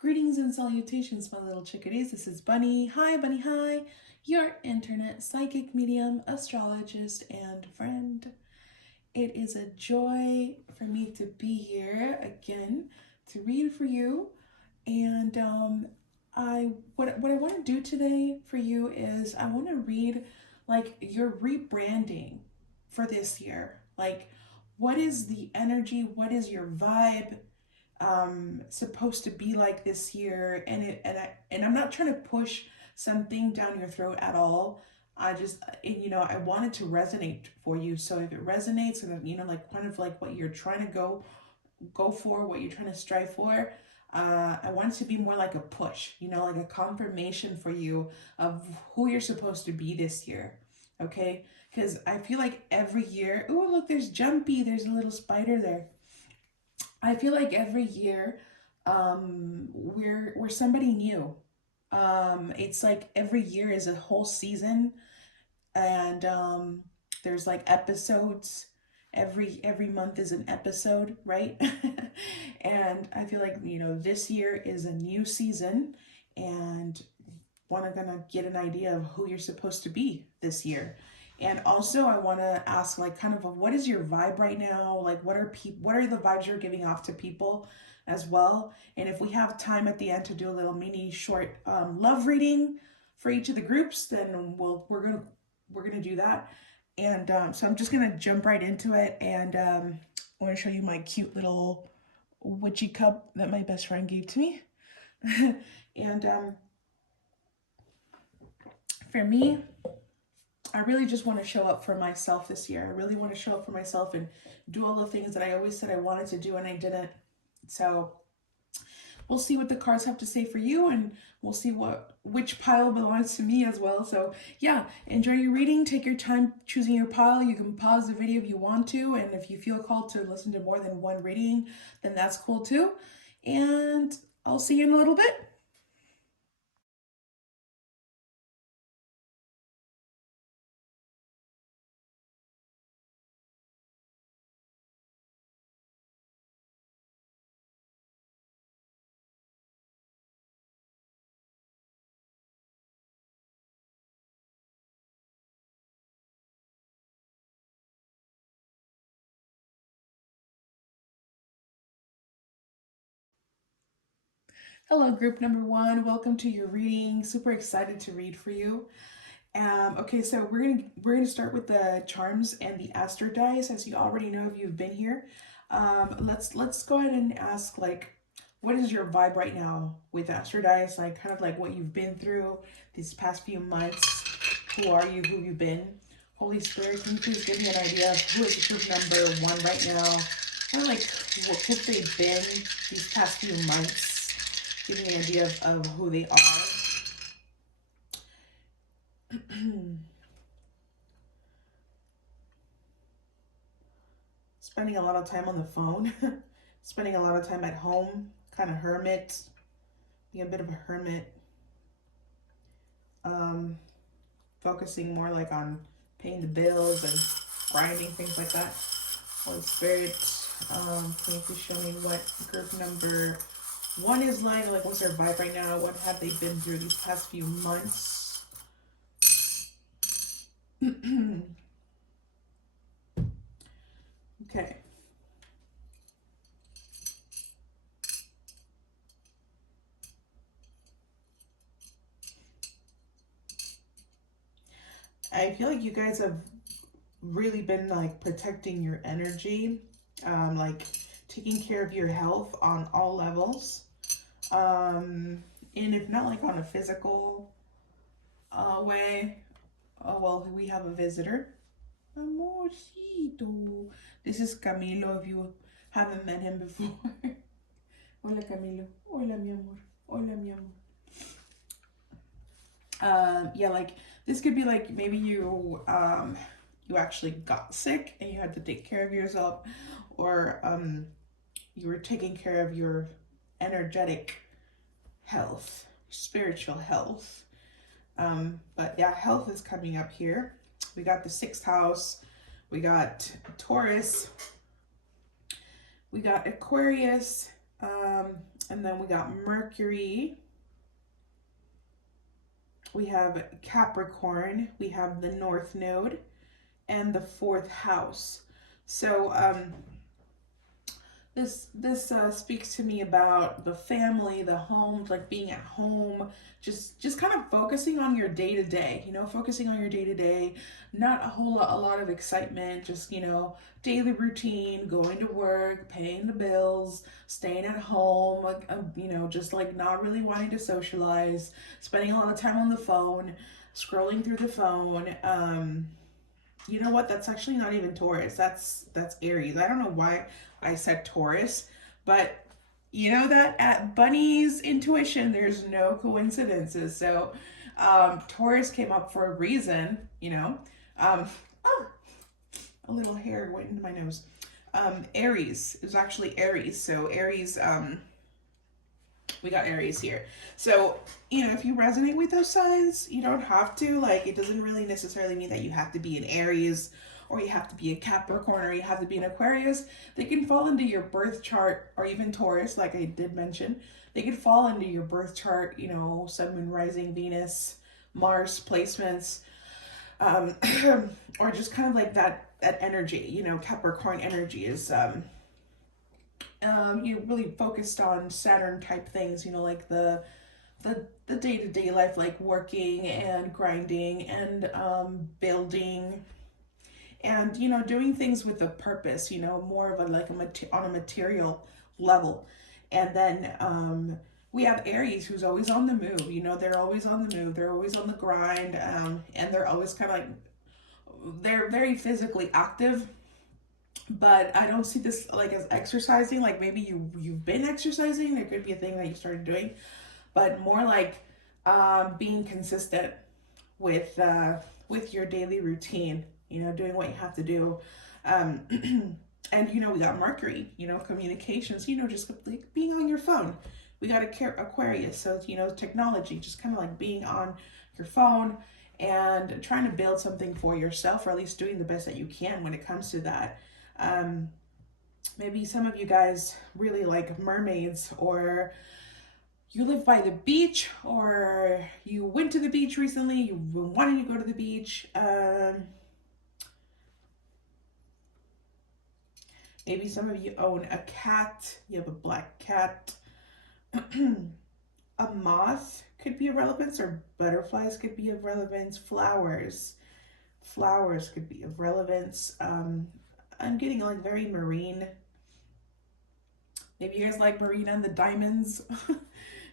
Greetings and salutations, my little chickadees. This is Bunny. Hi, Bunny, hi. Your internet psychic medium, astrologist, and friend. It is a joy for me to be here again to read for you. And what I want to do today for you is I want to read like your rebranding for this year. Like, what is the energy? What is your vibe? Supposed to be like this year, and I'm not trying to push something down your throat at all. I just, I want it to resonate for you. So if it resonates, and like kind of like what you're trying to go for, what you're trying to strive for, I want it to be more like a push, like a confirmation for you of who you're supposed to be this year. Okay, because I feel like every year, oh look, there's Jumpy, there's a little spider there. I feel like every year, we're somebody new. It's like every year is a whole season, and there's like episodes. Every month is an episode, right? And I feel like this year is a new season, and gonna get an idea of who you're supposed to be this year. And also I want to ask like kind of what is your vibe right now? Like what are the vibes you're giving off to people as well? And if we have time at the end to do a little mini short love reading for each of the groups, then we're gonna do that. And so I'm just gonna jump right into it, and I want to show you my cute little witchy cup that my best friend gave to me. And for me, I really just want to show up for myself this year. I really want to show up for myself and do all the things that I always said I wanted to do and I didn't. So we'll see what the cards have to say for you, and we'll see which pile belongs to me as well. So yeah, enjoy your reading. Take your time choosing your pile. You can pause the video if you want to, and if you feel called to listen to more than one reading, then that's cool too. And I'll see you in a little bit. Hello, group number one. Welcome to your reading. Super excited to read for you. Okay, so we're gonna start with the charms and the aster dice, as you already know if you've been here. Let's go ahead and ask like, what is your vibe right now with aster dice? Like kind of like what you've been through these past few months. Who are you? Who have you been? Holy Spirit, can you please give me an idea of who is group number one right now? Kind of like who they've been these past few months. Give me an idea of who they are. Spending a lot of time on the phone, spending a lot of time at home, kind of hermit, being a bit of a hermit, focusing more like on paying the bills and grinding, things like that. Holy Spirit, can you please show me what group number one is like what's their vibe right now? What have they been through these past few months? Okay. I feel like you guys have really been like protecting your energy, like taking care of your health on all levels. And if not like on a physical way, oh well, we have a visitor. Amorcito. This is Camilo if you haven't met him before. Hola Camilo. Hola mi amor. Hola mi amor. Yeah, like this could be like maybe you actually got sick and you had to take care of yourself, or you were taking care of your energetic health, spiritual health. But yeah, health is coming up here. We got the 6th house, we got Taurus, we got Aquarius, And then we got Mercury. We have Capricorn. We have the North Node and the 4th house. So this speaks to me about the family, the home, like being at home, just kind of focusing on your day to day, focusing on your day to day, not a lot of excitement, just, daily routine, going to work, paying the bills, staying at home, like, just like not really wanting to socialize, spending a lot of time on the phone, scrolling through the phone. You know what? That's actually not even Taurus. That's Aries. I don't know why I said Taurus, but you know that at Bunny's intuition, there's no coincidences. So Taurus came up for a reason, oh, a little hair went into my nose. Aries. It was actually Aries. So Aries, we got Aries here. So, if you resonate with those signs, you don't have to. Like, it doesn't really necessarily mean that you have to be an Aries or you have to be a Capricorn or you have to be an Aquarius. They can fall into your birth chart, or even Taurus, like I did mention. They could fall into your birth chart, Sun, Moon, Rising, Venus, Mars placements, or just kind of like that energy, Capricorn energy is you're really focused on Saturn type things, like the day-to-day life, like working and grinding and building and doing things with a purpose, more of on a material level. And then we have Aries, who's always on the move. They're always on the move, they're always on the grind, and they're always kind of like, they're very physically active. But I don't see this like as exercising. Like maybe you've been exercising. There could be a thing that you started doing, but more like being consistent with your daily routine. Doing what you have to do. And we got Mercury. Communications. Just like being on your phone. We got Aquarius. So technology. Just kind of like being on your phone and trying to build something for yourself, or at least doing the best that you can when it comes to that. Maybe some of you guys really like mermaids, or you live by the beach, or you went to the beach recently, you wanted to go to the beach. Maybe some of you own a cat, you have a black cat. A moth could be of relevance, or butterflies could be of relevance. Flowers could be of relevance. I'm getting like very marine. Maybe you guys like Marina and the Diamonds.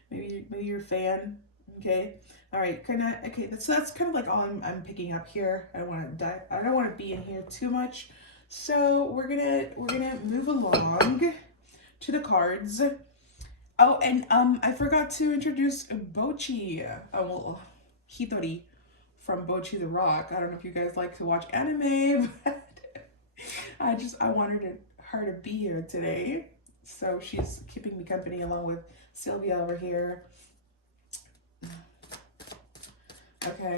maybe you're a fan. Okay. All right. Okay. That's kind of like all I'm picking up here. I don't want to be in here too much. So we're gonna move along to the cards. Oh, and I forgot to introduce Bochi. Hitori from Bochi the Rock. I don't know if you guys like to watch anime, but I wanted her to be here today. So she's keeping me company along with Sylvia over here. Okay.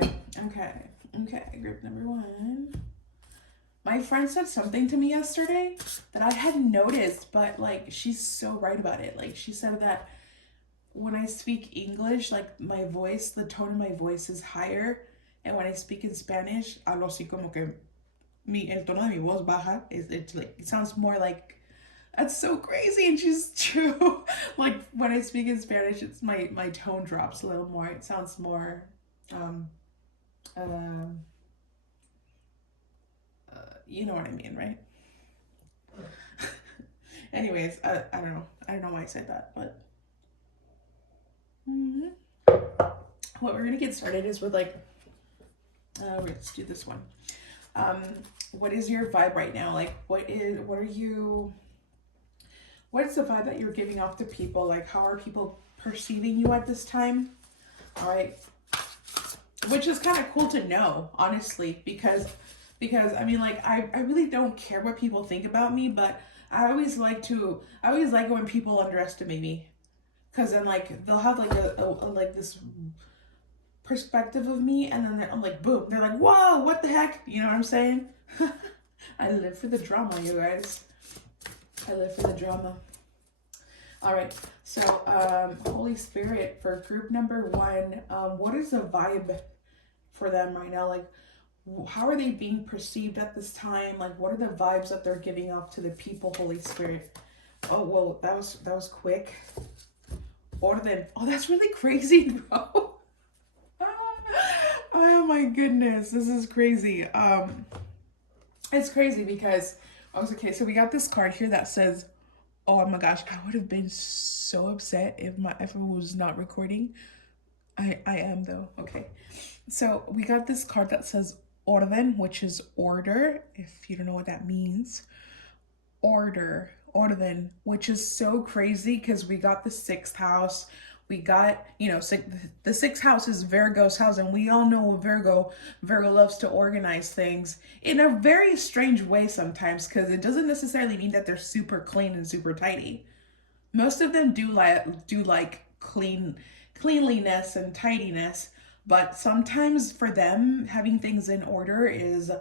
Group number 1. My friend said something to me yesterday that I hadn't noticed, but like she's so right about it. Like she said that when I speak English, like my voice, the tone of my voice is higher, and when I speak in Spanish, hablo así como que el tono de mi voz baja. It's like, it sounds more like, that's so crazy, and she's true. Like when I speak in Spanish, it's my tone drops a little more. It sounds more you know what I mean, right? Anyways, I don't know why I said that, but what we're gonna get started is with like let's do this one. What is your vibe right now? Like what's the vibe that you're giving off to people? Like how are people perceiving you at this time? All right, which is kind of cool to know, honestly, because I mean, like I really don't care what people think about me, but I always like when people underestimate me, because then like they'll have like a like this perspective of me, and then I'm like, boom, they're like, whoa, what the heck, you know what I'm saying? I live for the drama, you guys. I live for the drama. All right, So, Holy Spirit, for group number one, what is the vibe for them right now? Like, how are they being perceived at this time? Like, what are the vibes that they're giving off to the people, Holy Spirit? Oh, whoa, that was quick. Orden. Oh, that's really crazy, bro. Oh my goodness, this is crazy. It's crazy because I was okay. So we got this card here that says, "Oh my gosh, I would have been so upset if it was not recording. I am though. Okay, so we got this card that says Orden, which is order. If you don't know what that means, orden, which is so crazy because we got the sixth house. We got, the sixth house is Virgo's house, and we all know Virgo loves to organize things in a very strange way sometimes, because it doesn't necessarily mean that they're super clean and super tidy. Most of them do like cleanliness and tidiness, but sometimes for them having things in order is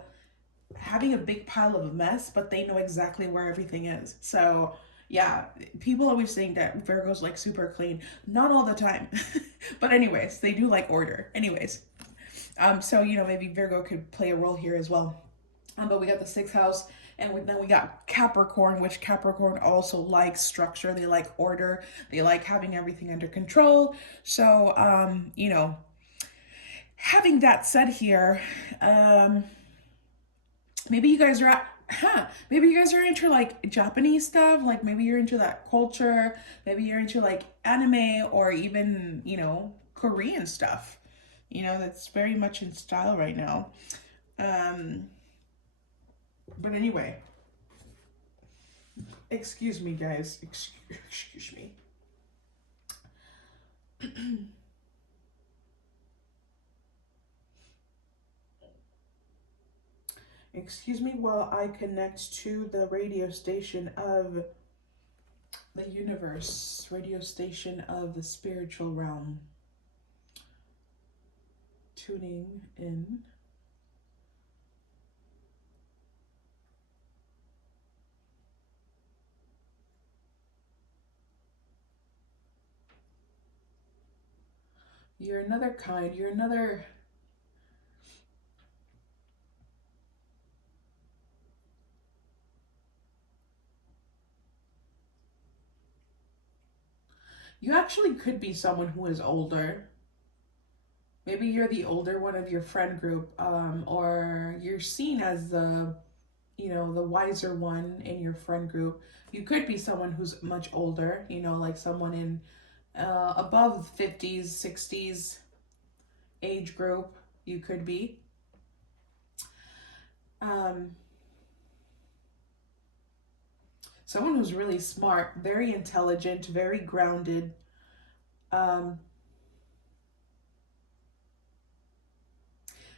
having a big pile of mess, but they know exactly where everything is. So yeah, people always think that Virgo's like super clean. Not all the time. But anyways, they do like order. Anyways. So maybe Virgo could play a role here as well. But we got the sixth house, and then we got Capricorn, which Capricorn also likes structure. They like order. They like having everything under control. So having that said here, maybe you guys are maybe you guys are into like Japanese stuff, like maybe you're into that culture, maybe you're into like anime or even Korean stuff, that's very much in style right now. But anyway, excuse me guys, excuse me. Excuse me while I connect to the radio station of the universe, radio station of the spiritual realm. Tuning in. You're another kind. You're another. You actually could be someone who is older. Maybe you're the older one of your friend group, or you're seen as the wiser one in your friend group. You could be someone who's much older, like someone in above 50s, 60s age group. You could be. Um, Someone who's really smart, very intelligent, very grounded. Um,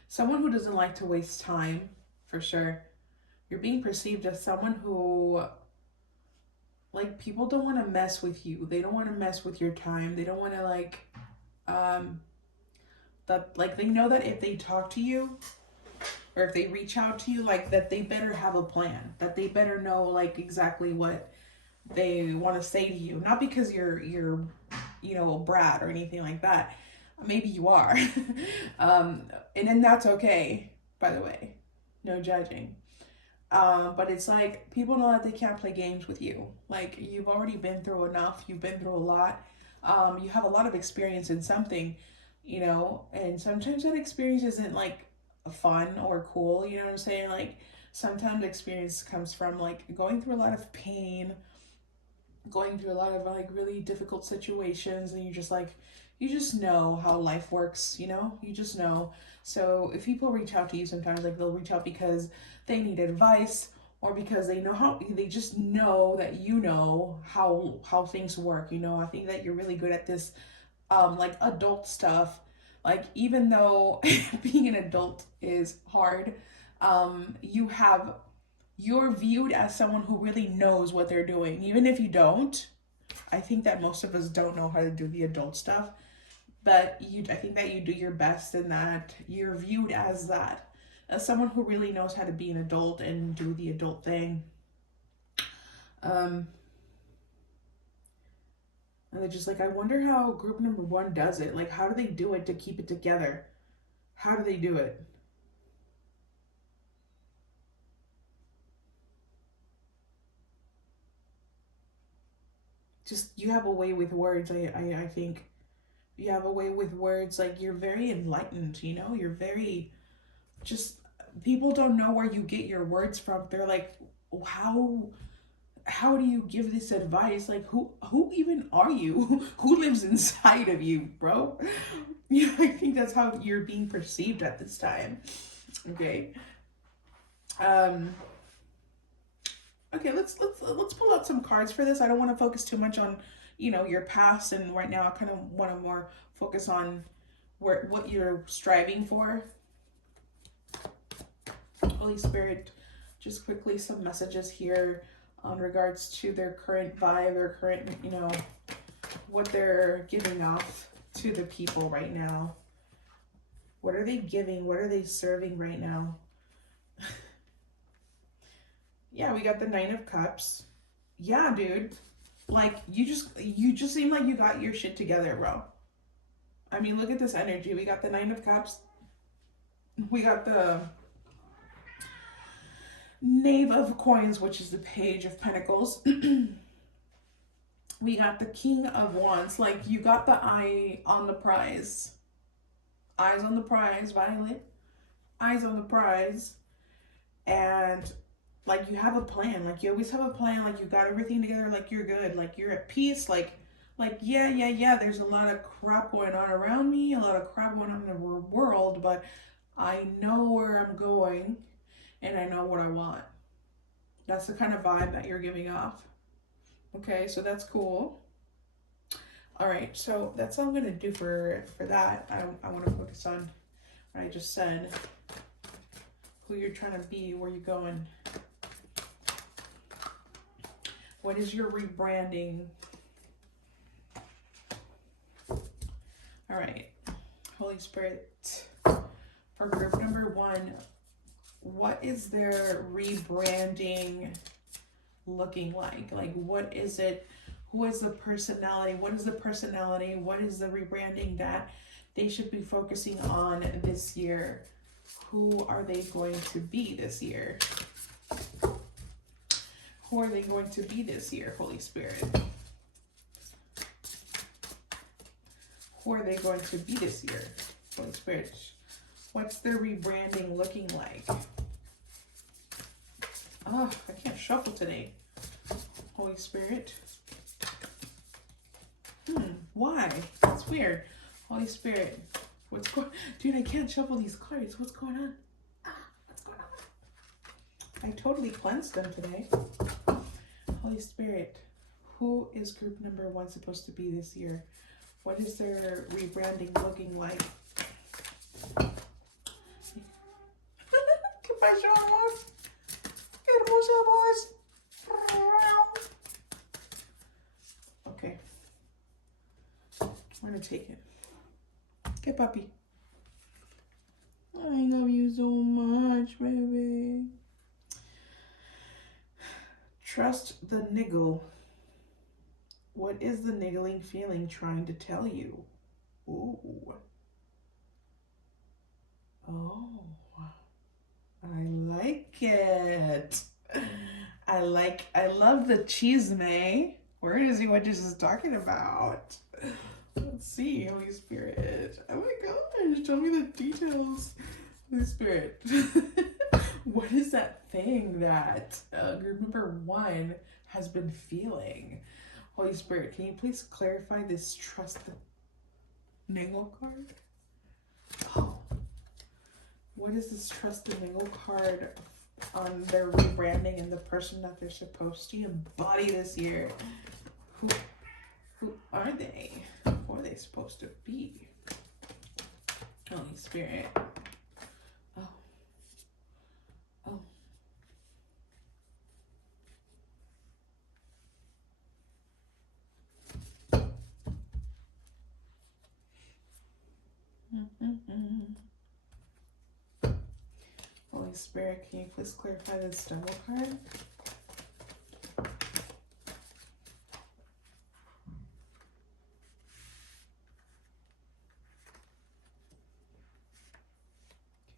Someone who doesn't like to waste time, for sure. You're being perceived as someone who, like, people don't want to mess with you. They don't want to mess with your time. They don't want to, um, like, they know that if they talk to you or if they reach out to you, like, that they better have a plan, that they better know, like, exactly what they want to say to you. Not because you're a brat or anything like that. Maybe you are. And then that's okay, by the way. No judging. But it's like people know that they can't play games with you. Like you've already been through enough. You've been through a lot. You have a lot of experience in something, and sometimes that experience isn't like fun or cool. You know what I'm saying? Like sometimes experience comes from like going through a lot of pain, going through a lot of like really difficult situations, and you just know how life works, you just know. So if people reach out to you sometimes, like they'll reach out because they need advice, or because they just know that how things work. I think that you're really good at this like adult stuff. Like even though being an adult is hard, you're viewed as someone who really knows what they're doing, even if you don't. I think that most of us don't know how to do the adult stuff, but I think that you do your best, and that you're viewed as that, as someone who really knows how to be an adult and do the adult thing. Um, And they're just like, I wonder how group number one does it. Like, how do they do it to keep it together? How do they do it? Just, you have a way with words, I think. You have a way with words. Like, you're very enlightened, you know? You're very, just, people don't know where you get your words from. They're like, how how do you give this advice? Like, who even are you? Who lives inside of you, bro? Yeah, I think that's how you're being perceived at this time. Okay. Um okay, let's pull out some cards for this. I don't want to focus too much on, your past, and right now I kind of want to more focus on what you're striving for. Holy Spirit, just quickly some messages here on regards to their current vibe, their current, what they're giving off to the people right now. What are they giving? What are they serving right now? Yeah, we got the Nine of Cups. Yeah, dude. Like, you just seem like you got your shit together, bro. I mean, look at this energy. We got the Nine of Cups. We got the Knave of Coins, which is the Page of Pentacles. We got the King of Wands. Like, you got the eye on the prize. Eyes on the prize, Violet. Eyes on the prize. And, like, you have a plan. Like, you always have a plan. Like, you got everything together. Like, you're good. Like, you're at peace. Like, yeah. There's a lot of crap going on around me. A lot of crap going on in the world. But I know where I'm going. And I know what I want. That's the kind of vibe that you're giving off. Okay, so that's cool. All right, so that's all I'm gonna do for that. I want to focus on what I just said. Who you're trying to be, where you're going. What is your rebranding? All right, Holy Spirit, for group number one, what is their rebranding looking like? Like, what is it? Who is the personality? What is the personality? What is the rebranding that they should be focusing on this year? Who are they going to be this year? Who are they going to be this year, Holy Spirit? Who are they going to be this year, Holy Spirit? What's their rebranding looking like? Oh, I can't shuffle today, Holy Spirit. Why? That's weird. Holy Spirit, what's going on? Dude, I can't shuffle these cards. What's going on? What's going on? I totally cleansed them today. Holy Spirit, who is group number one supposed to be this year? What is their rebranding looking like? ¿Qué pasó, amor? Hermosa voz. Okay. I'm gonna take it. Okay, puppy. I love you so much, baby. Trust the niggle. What is the niggling feeling trying to tell you? Ooh. Oh. I like it. I love the chisme. Where is he? What Jesus is talking about? Let's see, Holy Spirit. Oh my gosh, tell me the details. Holy Spirit. What is that thing that group number one has been feeling? Holy Spirit, can you please clarify this trust the Nangle card? Oh. What is this trust the Nangle card on their rebranding and the person that they're supposed to embody this year? Who are they? Who are they supposed to be? Holy Spirit. Oh. Oh. Holy Spirit, can you please clarify this double card?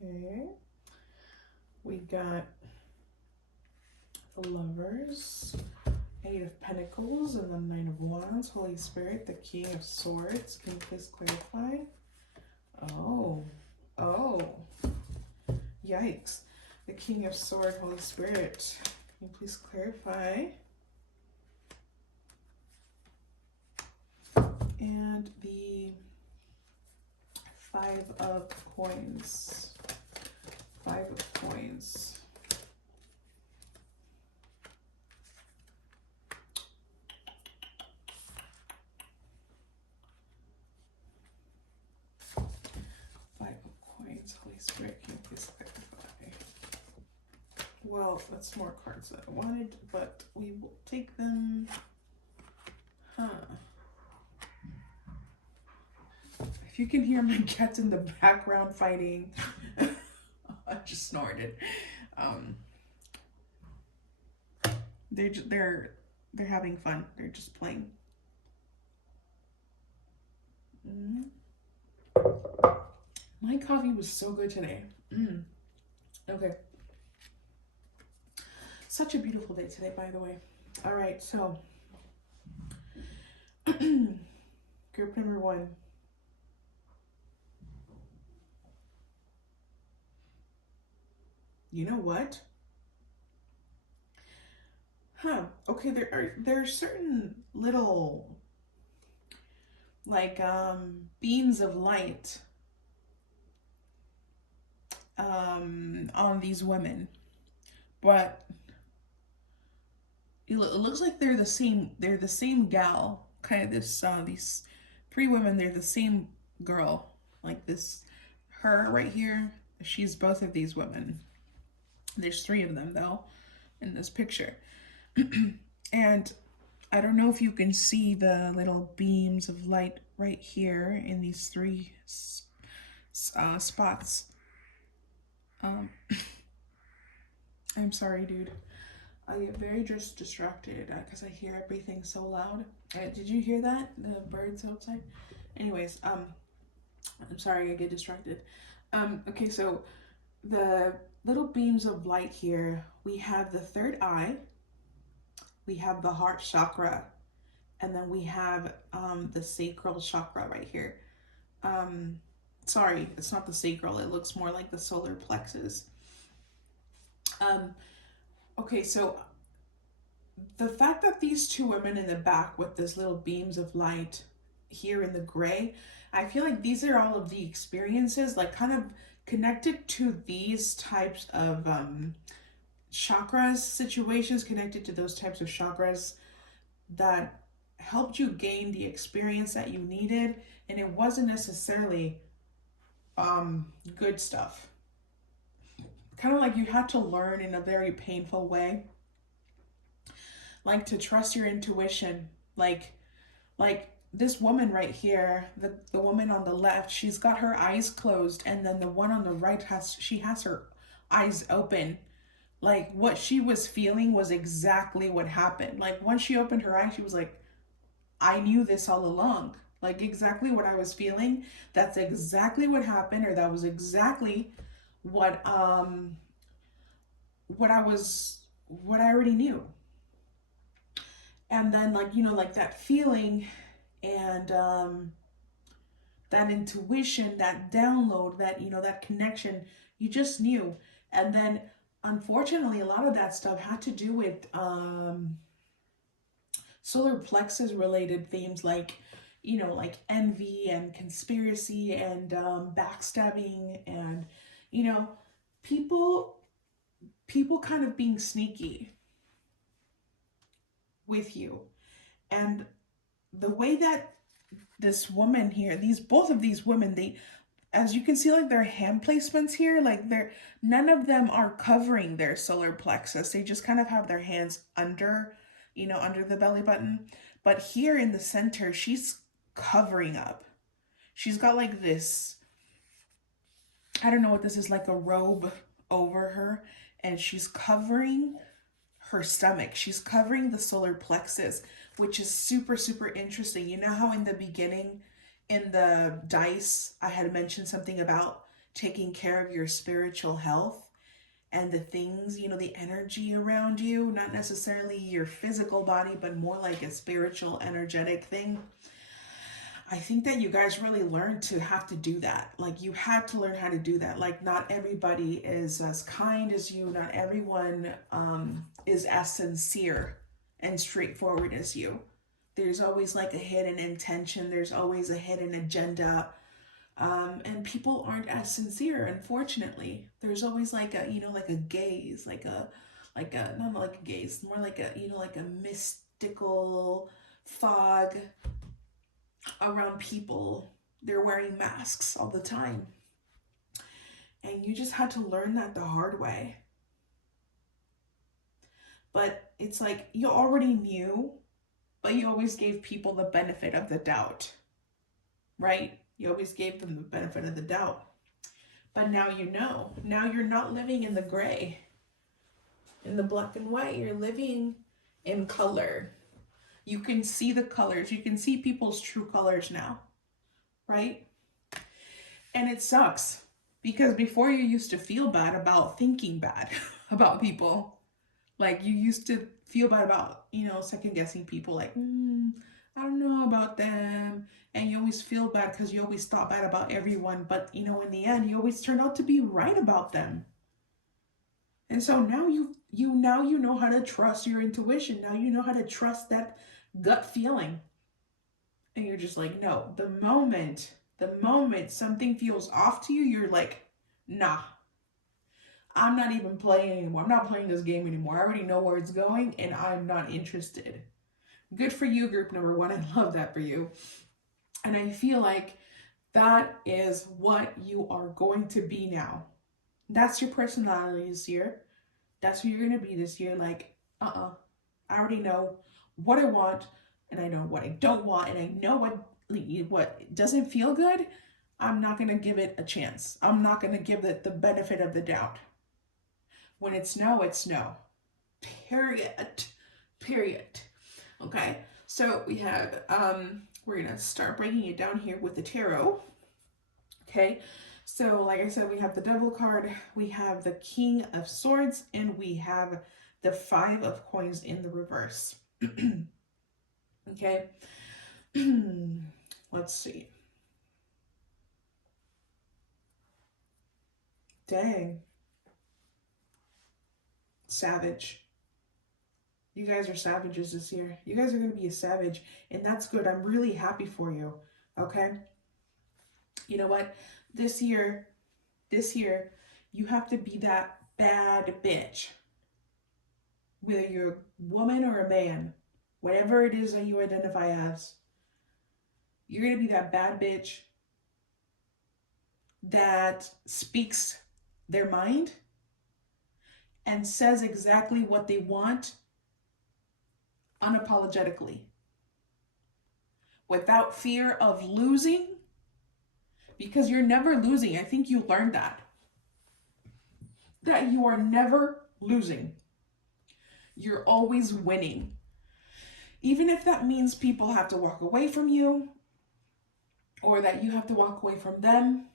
Okay. We got the Lovers, Eight of Pentacles, and the Nine of Wands. Holy Spirit, the King of Swords. Can you please clarify? Oh. Yikes. The King of Swords, Holy Spirit. Can you please clarify? And the Five of Coins. Five of Coins. Five of Coins, Holy Spirit, can you please clarify? Well, that's more cards that I wanted, but we will take them. If you can hear my cats in the background fighting, I just snorted. They're having fun. They're just playing. My coffee was so good today. Okay. Such a beautiful day today, by the way. All right, so group number 1. You know what? Okay, there are certain little like beams of light on these women, but it looks like they're the same gal, kind of these 3 women, they're the same girl, like this, her right here, she's both of these women. There's 3 of them though in this picture. And I don't know if you can see the little beams of light right here in these 3 spots. I'm sorry, dude. I get very just distracted because I hear everything so loud. Did you hear that? The birds outside? Anyways, I'm sorry, I get distracted. Okay, so the little beams of light here, we have the 3rd eye, we have the heart chakra, and then we have the sacral chakra right here. Sorry, it's not the sacral, it looks more like the solar plexus. Okay, so the fact that these 2 women in the back with this little beams of light here in the gray, I feel like these are all of the experiences, like kind of connected to these types of chakras, situations connected to those types of chakras that helped you gain the experience that you needed, and it wasn't necessarily good stuff. Kind of like you had to learn in a very painful way, like to trust your intuition. Like this woman right here, the woman on the left, she's got her eyes closed, and then the one on the right has her eyes open. Like what she was feeling was exactly what happened. Like once she opened her eyes, she was like, I knew this all along. Like exactly what I was feeling, that's exactly what happened, or that was exactly what I already knew. And then like, you know, like that feeling and that intuition, that download, that, you know, that connection, you just knew. And then unfortunately, a lot of that stuff had to do with solar plexus related themes, like, you know, like envy and conspiracy and backstabbing and, you know, people kind of being sneaky with you. And the way that this woman here, both of these women, they, as you can see, like their hand placements here, like none of them are covering their solar plexus. They just kind of have their hands under, you know, under the belly button. But here in the center, she's covering up. She's got like this, I don't know what this is, like a robe over her, and she's covering her stomach. She's covering the solar plexus, which is super, super interesting. You know how in the beginning, in the dice, I had mentioned something about taking care of your spiritual health and the things, the energy around you, not necessarily your physical body, but more like a spiritual, energetic thing. I think that you guys really learned to have to do that. Like, you had to learn how to do that. Like, not everybody is as kind as you. Not everyone is as sincere and straightforward as you. There's always like a hidden intention. There's always a hidden agenda. And people aren't as sincere, unfortunately. There's always like a, like a gaze, not like a gaze, more like a, like a mystical fog around people. They're wearing masks all the time. And you just had to learn that the hard way. But it's like you already knew, but you always gave people the benefit of the doubt, right? You always gave them the benefit of the doubt. But now you know. Now you're not living in the gray, in the black and white. You're living in color. You can see the colors. You can see people's true colors now, right? And it sucks because before you used to feel bad about thinking bad about people. Like, you used to feel bad about, second guessing people, like, I don't know about them. And you always feel bad because you always thought bad about everyone. But, in the end, you always turned out to be right about them. And so now you know how to trust your intuition. Now you know how to trust that gut feeling. And you're just like, no, the moment something feels off to you, you're like, nah, I'm not even playing anymore. I'm not playing this game anymore. I already know where it's going and I'm not interested. Good for you, group number 1. I love that for you. And I feel like that is what you are going to be now. That's your personality this year. That's who you're going to be this year. Like, I already know what I want and I know what I don't want and I know what doesn't feel good. I'm not going to give it a chance. I'm not going to give it the benefit of the doubt. When it's no, it's no. Period. Okay, so we have, we're going to start breaking it down here with the tarot. Okay, so like I said, we have the Devil card, we have the King of Swords, and we have the 5 of Coins in the reverse. Okay, let's see. Dang. Savage. You guys are savages this year. You guys are going to be a savage, and that's good. I'm really happy for you, okay? You know what? This year, you have to be that bad bitch. Whether you're a woman or a man, whatever it is that you identify as, you're going to be that bad bitch that speaks their mind and says exactly what they want unapologetically, without fear of losing, because you're never losing. I think you learned that you are never losing. You're always winning. Even if that means people have to walk away from you or that you have to walk away from them.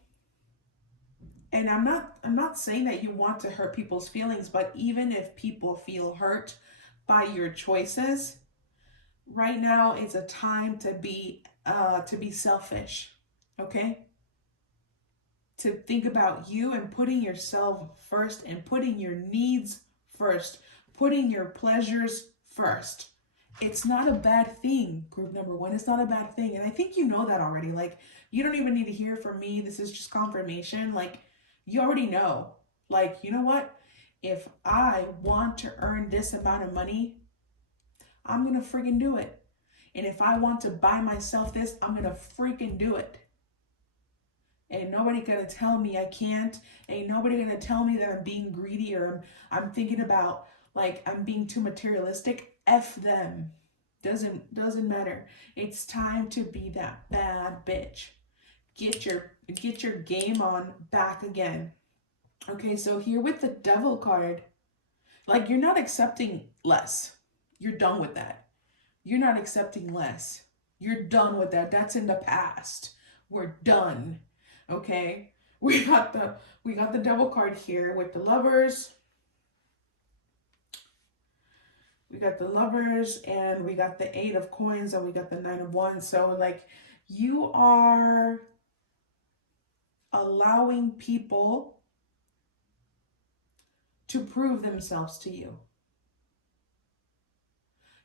And I'm not saying that you want to hurt people's feelings, but even if people feel hurt by your choices, right now is a time to be selfish, okay? To think about you and putting yourself first and putting your needs first, putting your pleasures first. It's not a bad thing, group number 1. It's not a bad thing. And I think you know that already. Like, you don't even need to hear from me. This is just confirmation. Like, you already know. Like, you know what? If I want to earn this amount of money, I'm going to freaking do it. And if I want to buy myself this, I'm going to freaking do it. Ain't nobody going to tell me I can't. Ain't nobody going to tell me that I'm being greedy or I'm thinking about, like, I'm being too materialistic. F them. Doesn't matter. It's time to be that bad bitch. Get your game on back again. Okay, so here with the Devil card, like, you're not accepting less. You're done with that. You're not accepting less. You're done with that. That's in the past. We're done. Okay? We got the devil card here with the lovers. We got the lovers, and we got the 8 of coins, and we got the 9 of wands. So like, you are allowing people to prove themselves to you.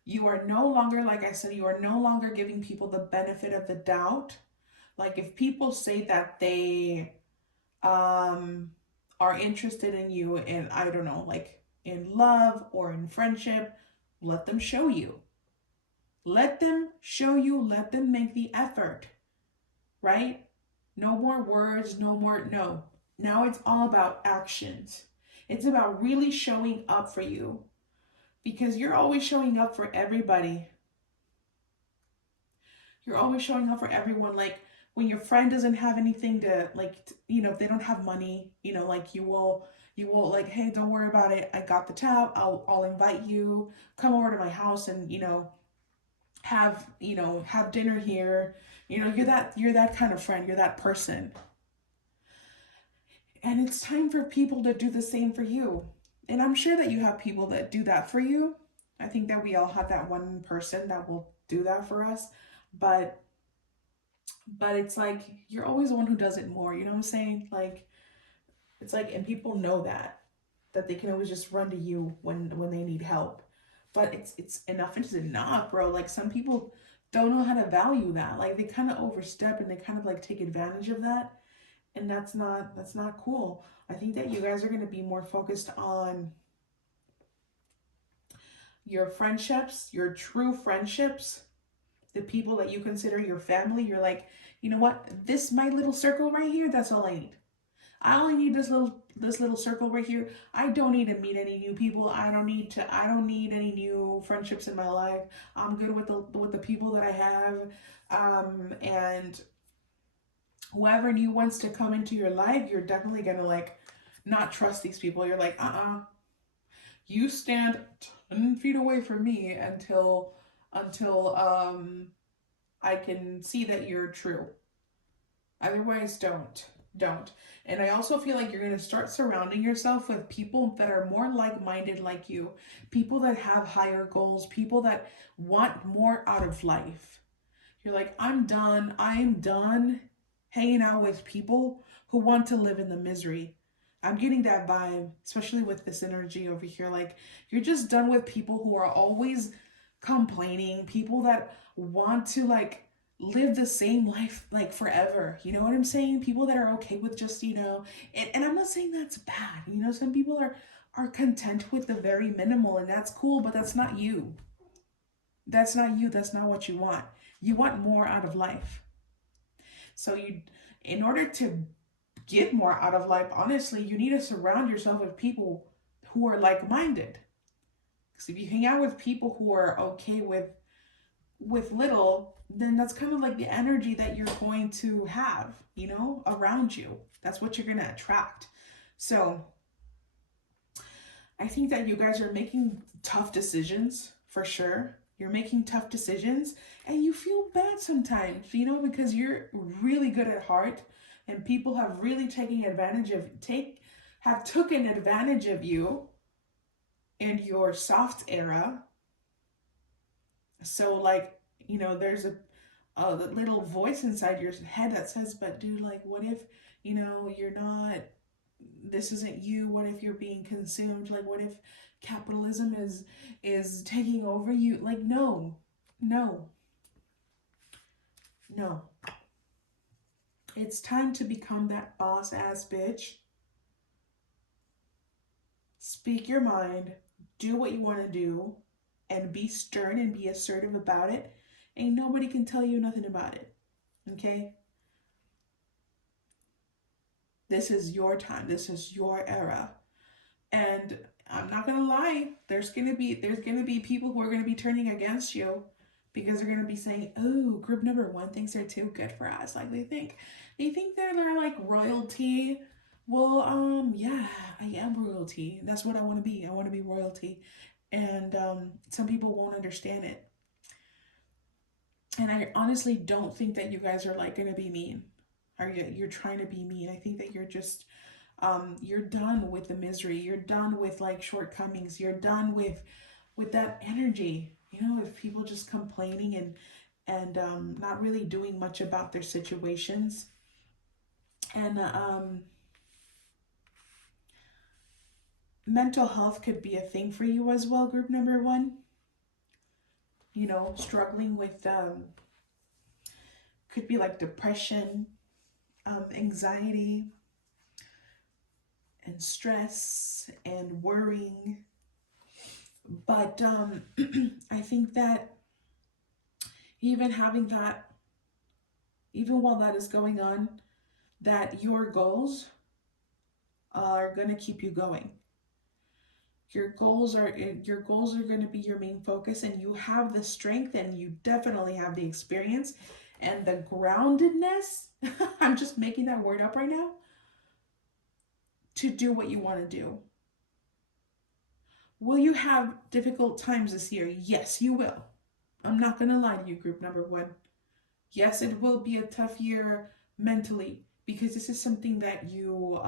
You are no longer, like I said, you are no longer giving people the benefit of the doubt. Like, if people say that they um are interested in you, and I don't know, like in love or in friendship, let them show you. Let them show you, let them make the effort, right? No more words, no more, no. Now it's all about actions. It's about really showing up for you, because you're always showing up for everybody. You're always showing up for everyone. Like, when your friend doesn't have anything to, like, if they don't have money, like, you will like, hey, don't worry about it. I got the tab. I'll invite you. Come over to my house and, have dinner here. You're that kind of friend. You're that person. And it's time for people to do the same for you. And I'm sure that you have people that do that for you. I think that we all have that one person that will do that for us. But it's like, you're always the one who does it more. You know what I'm saying? Like, it's like, and people know that they can always just run to you when they need help. But it's enough is enough, bro. Like, some people don't know how to value that. Like, they kind of overstep, and they kind of like take advantage of that. And that's not cool. I think that you guys are going to be more focused on your friendships, your true friendships, the people that you consider your family. You're like, you know what? This, my little circle right here, that's all I need. I only need this little circle right here. I don't need to meet any new people. I don't need any new friendships in my life. I'm good with the people that I have. And whoever new wants to come into your life, you're definitely gonna like not trust these people. You're like, you stand 10 feet away from me until I can see that you're true. Otherwise, don't. And I also feel like you're going to start surrounding yourself with people that are more like-minded like you, people that have higher goals, people that want more out of life. You're like, I'm done hanging out with people who want to live in the misery. I'm getting that vibe, especially with this energy over here. Like, you're just done with people who are always complaining, people that want to like live the same life like forever. You know what I'm saying? People that are okay with just, and I'm not saying that's bad. Some people are content with the very minimal, and that's cool, but that's not you. That's not you. That's not what you want. You want more out of life. So in order to get more out of life, honestly, you need to surround yourself with people who are like-minded. Because if you hang out with people who are okay with little, then that's kind of like the energy that you're going to have, around you. That's what you're going to attract. So I think that you guys are making tough decisions for sure. You're making tough decisions, and you feel bad sometimes, because you're really good at heart, and people have really taken advantage of you in your soft era. So like, there's a little voice inside your head that says, but dude, like, what if, you're not, this isn't you? What if you're being consumed? Like, what if capitalism is taking over you? Like, no, no, no. It's time to become that boss ass bitch. Speak your mind, do what you want to do, and be stern and be assertive about it. Ain't nobody can tell you nothing about it. Okay? This is your time. This is your era. And I'm not gonna lie, there's gonna be people who are gonna be turning against you, because they're gonna be saying, "Oh, group number one thinks they're too good for us." Like, they think they're like royalty. Well, yeah, I am royalty. That's what I want to be. I want to be royalty, and some people won't understand it. And I honestly don't think that you guys are like gonna be mean. you're trying to be mean. I think that you're just you're done with the misery. You're done with like shortcomings. You're done with that energy. You know, if people just complaining and not really doing much about their situations. And mental health could be a thing for you as well, group number one. You know, struggling with could be like depression, anxiety, and stress and worrying. But I think that even having that, even while that is going on, that your goals are going to keep you going. Your goals are going to be your main focus, and you have the strength, and you definitely have the experience and the groundedness. I'm just making that word up right now, to do what you want to do. Will you have difficult times this year? Yes, you will. I'm not going to lie to you, group number one. Yes, it will be a tough year mentally, because this is something that you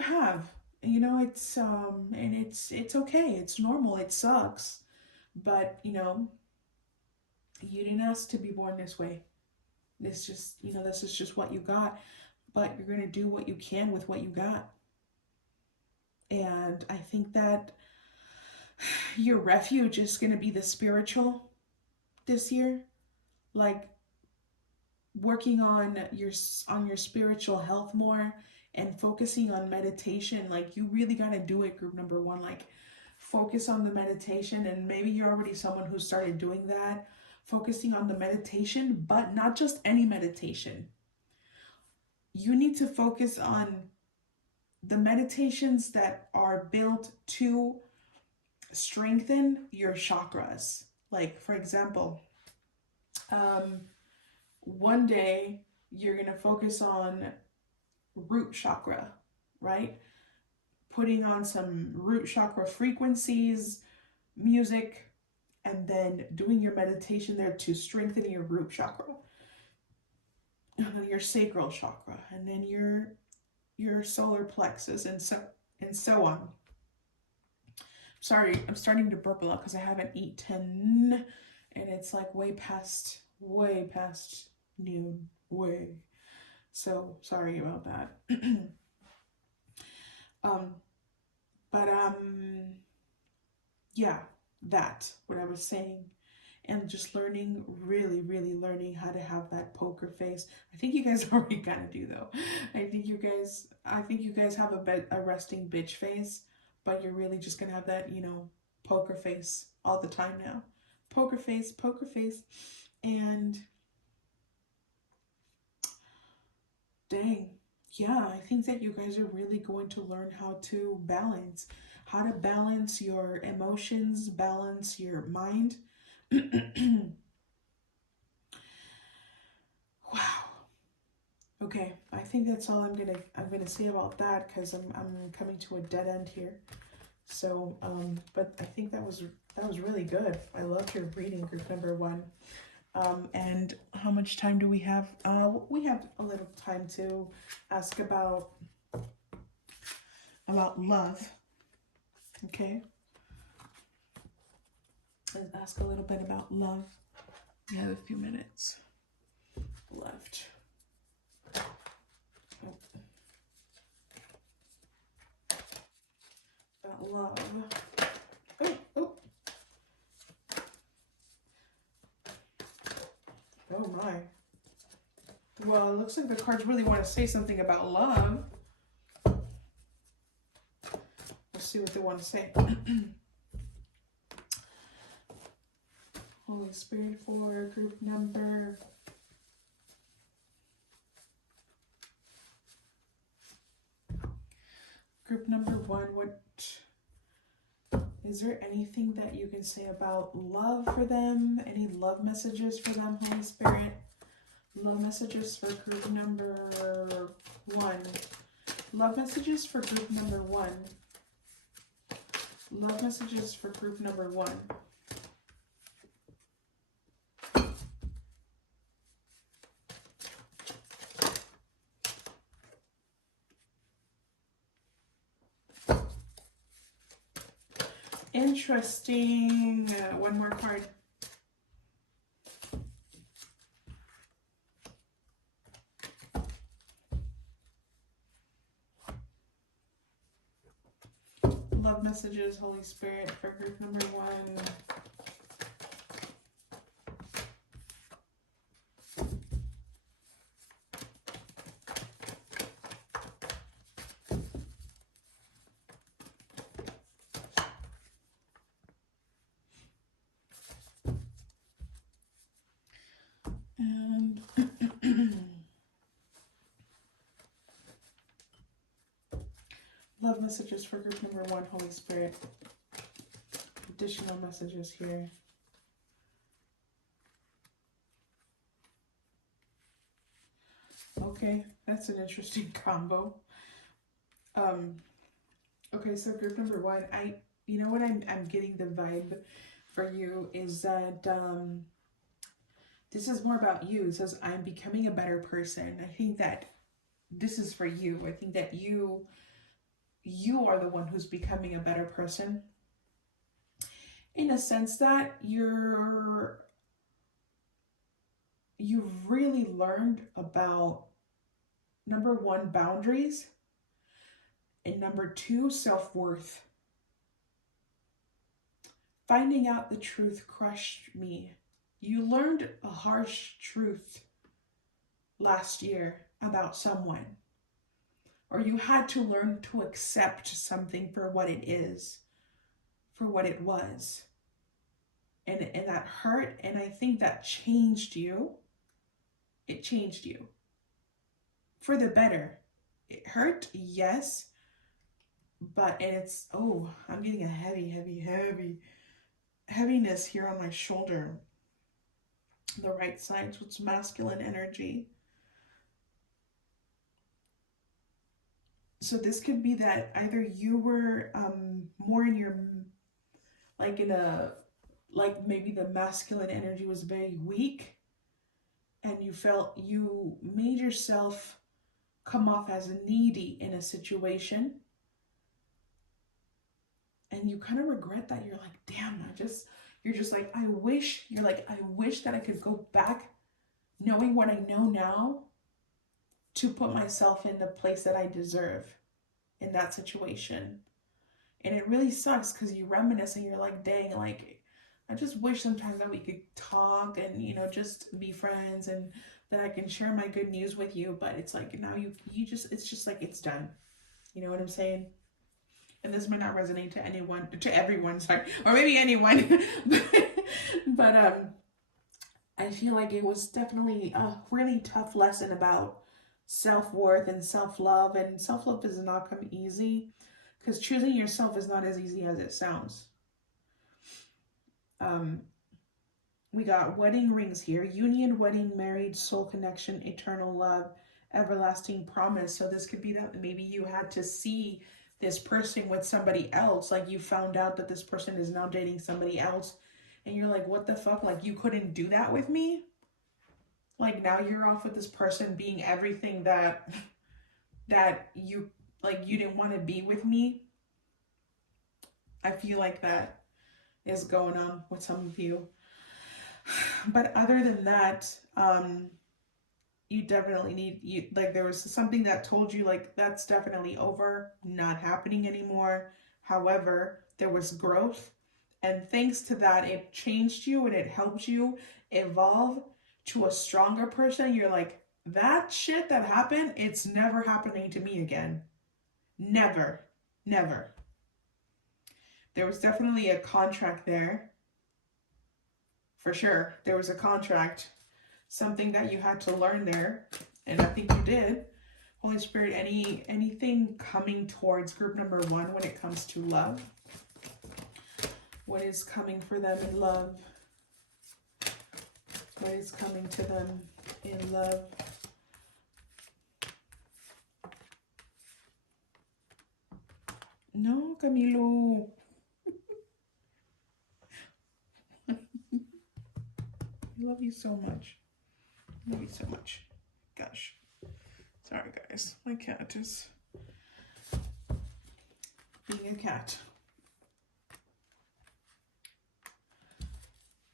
have. You know, it's and it's okay. It's normal. It sucks. But, you know, you didn't ask to be born this way. This just, you know, this is just what you got. But you're going to do what you can with what you got. And I think that your refuge is going to be the spiritual this year. Like working on your spiritual health more and focusing on meditation. Like you really got to do it, group number one. Like focus on the meditation, and maybe you're already someone who started doing that, focusing on the meditation, but not just any meditation. You need to focus on the meditations that are built to strengthen your chakras. Like, for example, one day you're going to focus on root chakra, right? Putting on some root chakra frequencies, music, and then doing your meditation there to strengthen your root chakra, your sacral chakra, and then your solar plexus, and so on. Sorry, I'm starting to burp a lot because I haven't eaten, and it's like way past noon, so sorry about that. But yeah, that's what I was saying. And just learning, really learning how to have that poker face. I think you guys already kind of do though. I think you guys have a resting bitch face, but you're really just gonna have that, you know, poker face all the time now. Poker face. And dang, yeah, I think that you guys are really going to learn how to balance your emotions, balance your mind. Wow. Okay, I think that's all I'm gonna say about that, because I'm coming to a dead end here. So but I think that was really good. I loved your reading, group number one. And how much time do we have? We have a little time to ask about love. Okay. Let's ask a little bit about love. We have a few minutes left. About love. Oh my. Well, it looks like the cards really want to say something about love. Let's see what they want to say. Holy Spirit for group number one. What is there anything that you can say about love for them? Any love messages for them, Holy Spirit? Love messages for group number one. Love messages for group number one. Love messages for group number one. Interesting. One more card. Love messages, Holy Spirit, for group number 1. And love messages for group number 1, Holy Spirit. Additional messages here. Okay, that's an interesting combo. Okay, so group number 1, you know what I'm getting the vibe for you is that this is more about you. It says, I'm becoming a better person. I think that this is for you. I think that you are the one who's becoming a better person, in a sense that you've really learned about, number 1, boundaries, and number 2, self-worth. Finding out the truth crushed me. You learned a harsh truth last year about someone, or you had to learn to accept something for what it is, for what it was. And that hurt, and I think that changed you. It changed you for the better. It hurt, yes, but, and it's, oh, I'm getting a heaviness here on my shoulder. The right side, so it's masculine energy. So this could be that either you were more in your, like maybe the masculine energy was very weak, and you made yourself come off as needy in a situation, and you kind of regret that. You're like, damn, you're just like, I wish that I could go back knowing what I know now to put myself in the place that I deserve in that situation. And it really sucks because you reminisce and you're like, dang, like, I just wish sometimes that we could talk and, just be friends, and that I can share my good news with you. But it's like, now it's just like, it's done. You know what I'm saying? And this may not resonate to everyone, sorry, or maybe anyone, but I feel like it was definitely a really tough lesson about self-worth and self-love. And self-love does not come easy, because choosing yourself is not as easy as it sounds. We got wedding rings here. Union, wedding, married, soul connection, eternal love, everlasting promise. So this could be that maybe you had to see this person with somebody else. Like, you found out that this person is now dating somebody else, and you're like, what the fuck? Like, you couldn't do that with me? Like, now you're off with this person being everything that you, like, you didn't want to be with me. I feel like that is going on with some of you. But other than that, you definitely there was something that told you, like, that's definitely over, not happening anymore. However, there was growth, and thanks to that, it changed you and it helped you evolve to a stronger person. You're like, that shit that happened, it's never happening to me again. Never. Never. There was definitely a contract there. For sure. There was a contract. Something that you had to learn there. And I think you did. Holy Spirit, anything coming towards group number 1 when it comes to love? What is coming for them in love? What is coming to them in love? No, Camilo. I love you so much. I love you so much. Gosh. Sorry, guys. My cat is being a cat.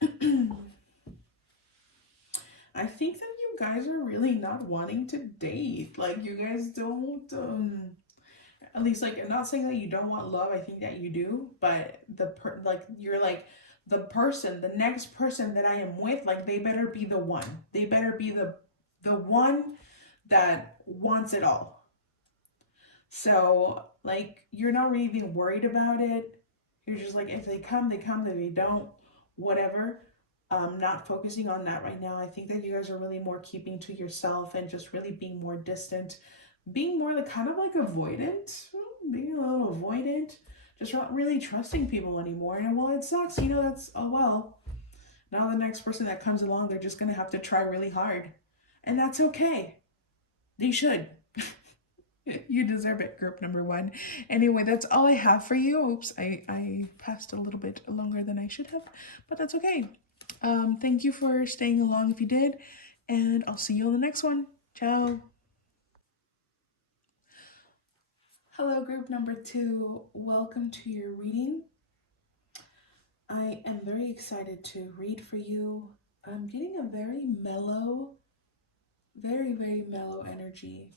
I think that you guys are really not wanting to date. Like, you guys don't, at least, like, I'm not saying that you don't want love. I think that you do, but like, you're like, the next person that I am with, like, they better be the one. They better be the one that wants it all. So, like, you're not really even worried about it. You're just like, if they come, they come. If they don't, whatever. Not focusing on that right now. I think that you guys are really more keeping to yourself and just really being more distant, being more like kind of like avoidant, being a little avoidant, just not really trusting people anymore. And well, it sucks. That's, oh well. Now the next person that comes along, they're just gonna have to try really hard, and that's okay. They should. You deserve it, group number one. Anyway, that's all I have for you. Oops, I passed a little bit longer than I should have, but that's okay. Thank you for staying along if you did, and I'll see you on the next one. Ciao. Hello, group number two. Welcome to your reading. I am very excited to read for you. I'm getting a very mellow, very, very mellow energy.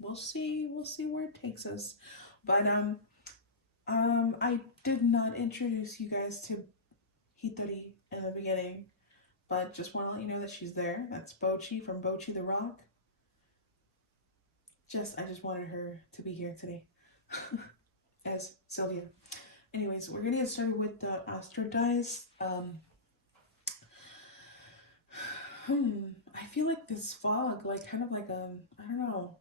We'll see. We'll see where it takes us. But I did not introduce you guys to Hitori in the beginning, but just want to let you know that she's there. That's Bochi from Bochi the Rock. I just wanted her to be here today as Sylvia. Anyways, we're gonna get started with the Astro Dice. I feel like this fog, like kind of like I don't know,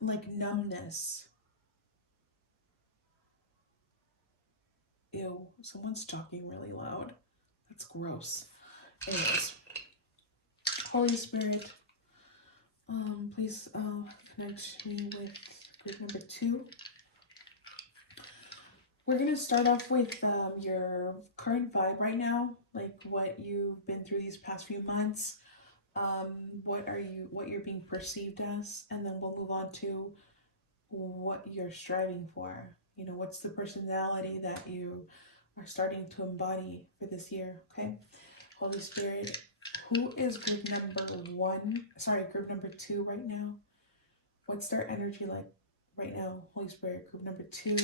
like numbness. Ew, someone's talking really loud. That's gross. Anyways, Holy Spirit, please connect me with group number two. We're gonna start off with your current vibe right now, like what you've been through these past few months. What you're being perceived as, and then we'll move on to what you're striving for. What's the personality that you are starting to embody for this year. Okay, Holy Spirit, who is group number two right now? What's their energy like right now? Holy Spirit, group number two.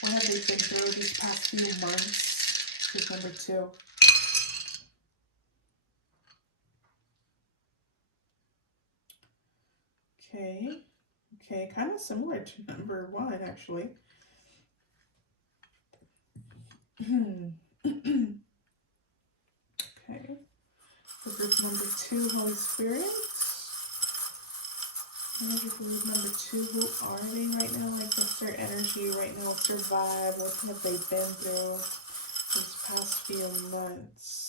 What have they been through these past few months? Group number two. Okay, kind of similar to number one, actually. Okay, for group number two, Holy Spirit. Energy for group number two, who are they right now? Like, what's their energy right now? What's their vibe? What have they been through these past few months?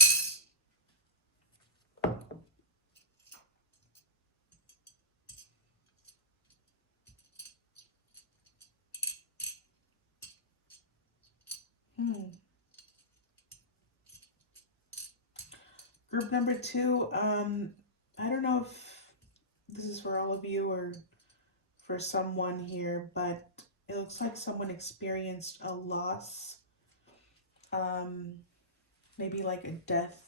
Group number two, I don't know if this is for all of you or for someone here, but it looks like someone experienced a loss, maybe like a death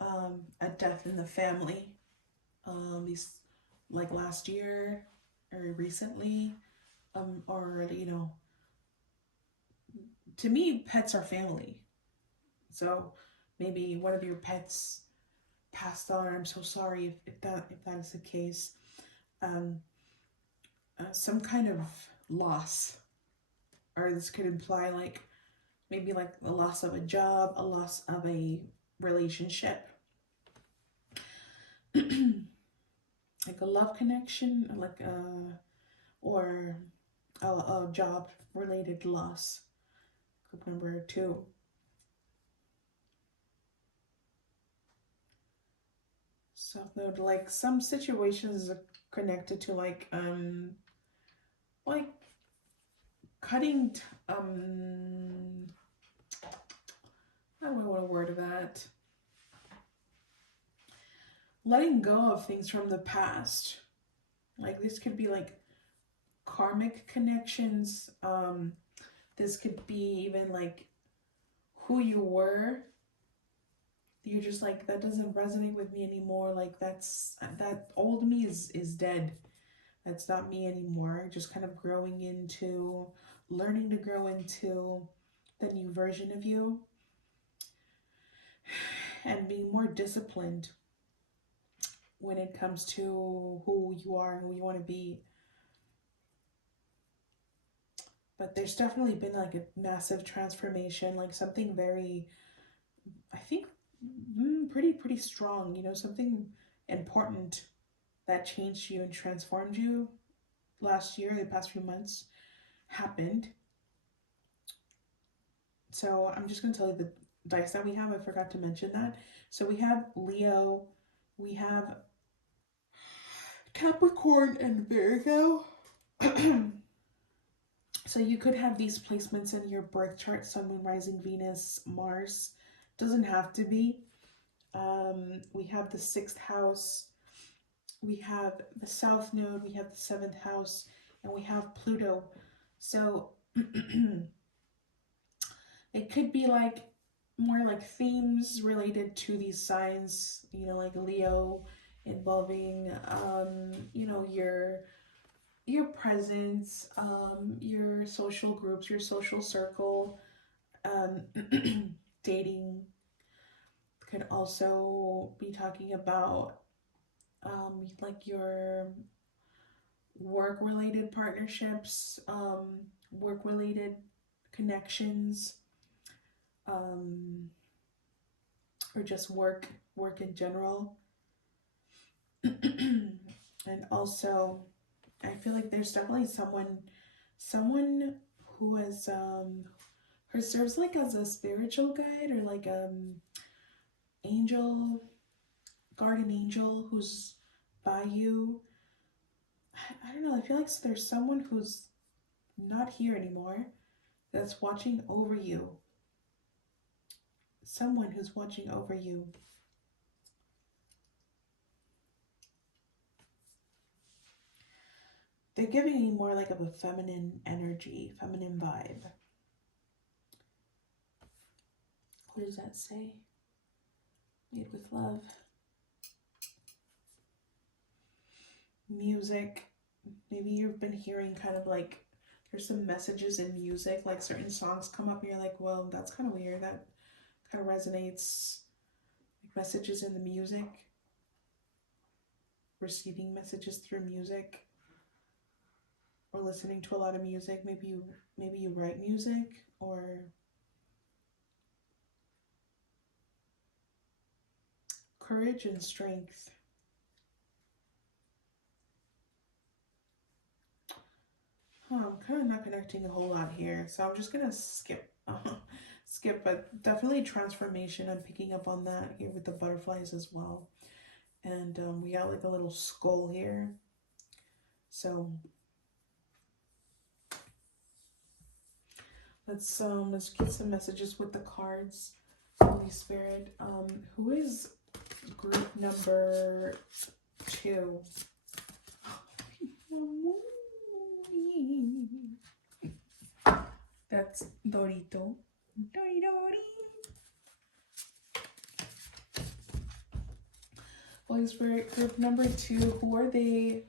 in the family, these like last year or recently, or to me, pets are family. So maybe one of your pets passed on. I'm so sorry if that is the case. Some kind of loss, or this could imply like maybe like a loss of a job, a loss of a relationship, like a love connection, like or a job related loss. Group number two. So like some situations are connected to like cutting how do I want to word that? Letting go of things from the past. Like this could be like karmic connections, This could be even like who you were. You're just like, that doesn't resonate with me anymore. Like that old me is dead. That's not me anymore. Just kind of growing into, learning to grow into the new version of you and being more disciplined when it comes to who you are and who you want to be. But there's definitely been like a massive transformation, like something very, I think, pretty strong, you know, something important that changed you and transformed you last year, the past few months happened. So I'm just going to tell you the dice that we have. I forgot to mention that. So we have Leo, we have Capricorn, and Virgo. So you could have these placements in your birth chart: Sun, Moon, Rising, Venus, Mars. Doesn't have to be. We have the 6th house, we have the South Node, we have the 7th house, and we have Pluto. So it could be like more like themes related to these signs, you know, like Leo involving, you know, your presence, your social groups, your social circle, um, dating. Could also be talking about like your work related partnerships, work related connections, um, or just work in general. And also, I feel like there's definitely someone who has who serves like as a spiritual guide, or like angel, guardian angel who's by you. I don't know. I feel like there's someone who's not here anymore that's watching over you. Someone who's watching over you. They're giving you more like of a feminine energy, feminine vibe. What does that say? Made with love. Music. Maybe you've been hearing kind of like, there's some messages in music, like certain songs come up and you're like, well, that's kind of weird. That kind of resonates. Like messages in the music. Receiving messages through music. Or listening to a lot of music. Maybe you write music, or courage and strength. I'm kind of not connecting a whole lot here, so I'm just gonna skip. Skip, but definitely transformation. I'm picking up on that here with the butterflies as well. And we got like a little skull here. So let's get some messages with the cards. Holy Spirit. Who is group number 2? That's Dorito. Dori. Holy Spirit, group number 2. Who are they?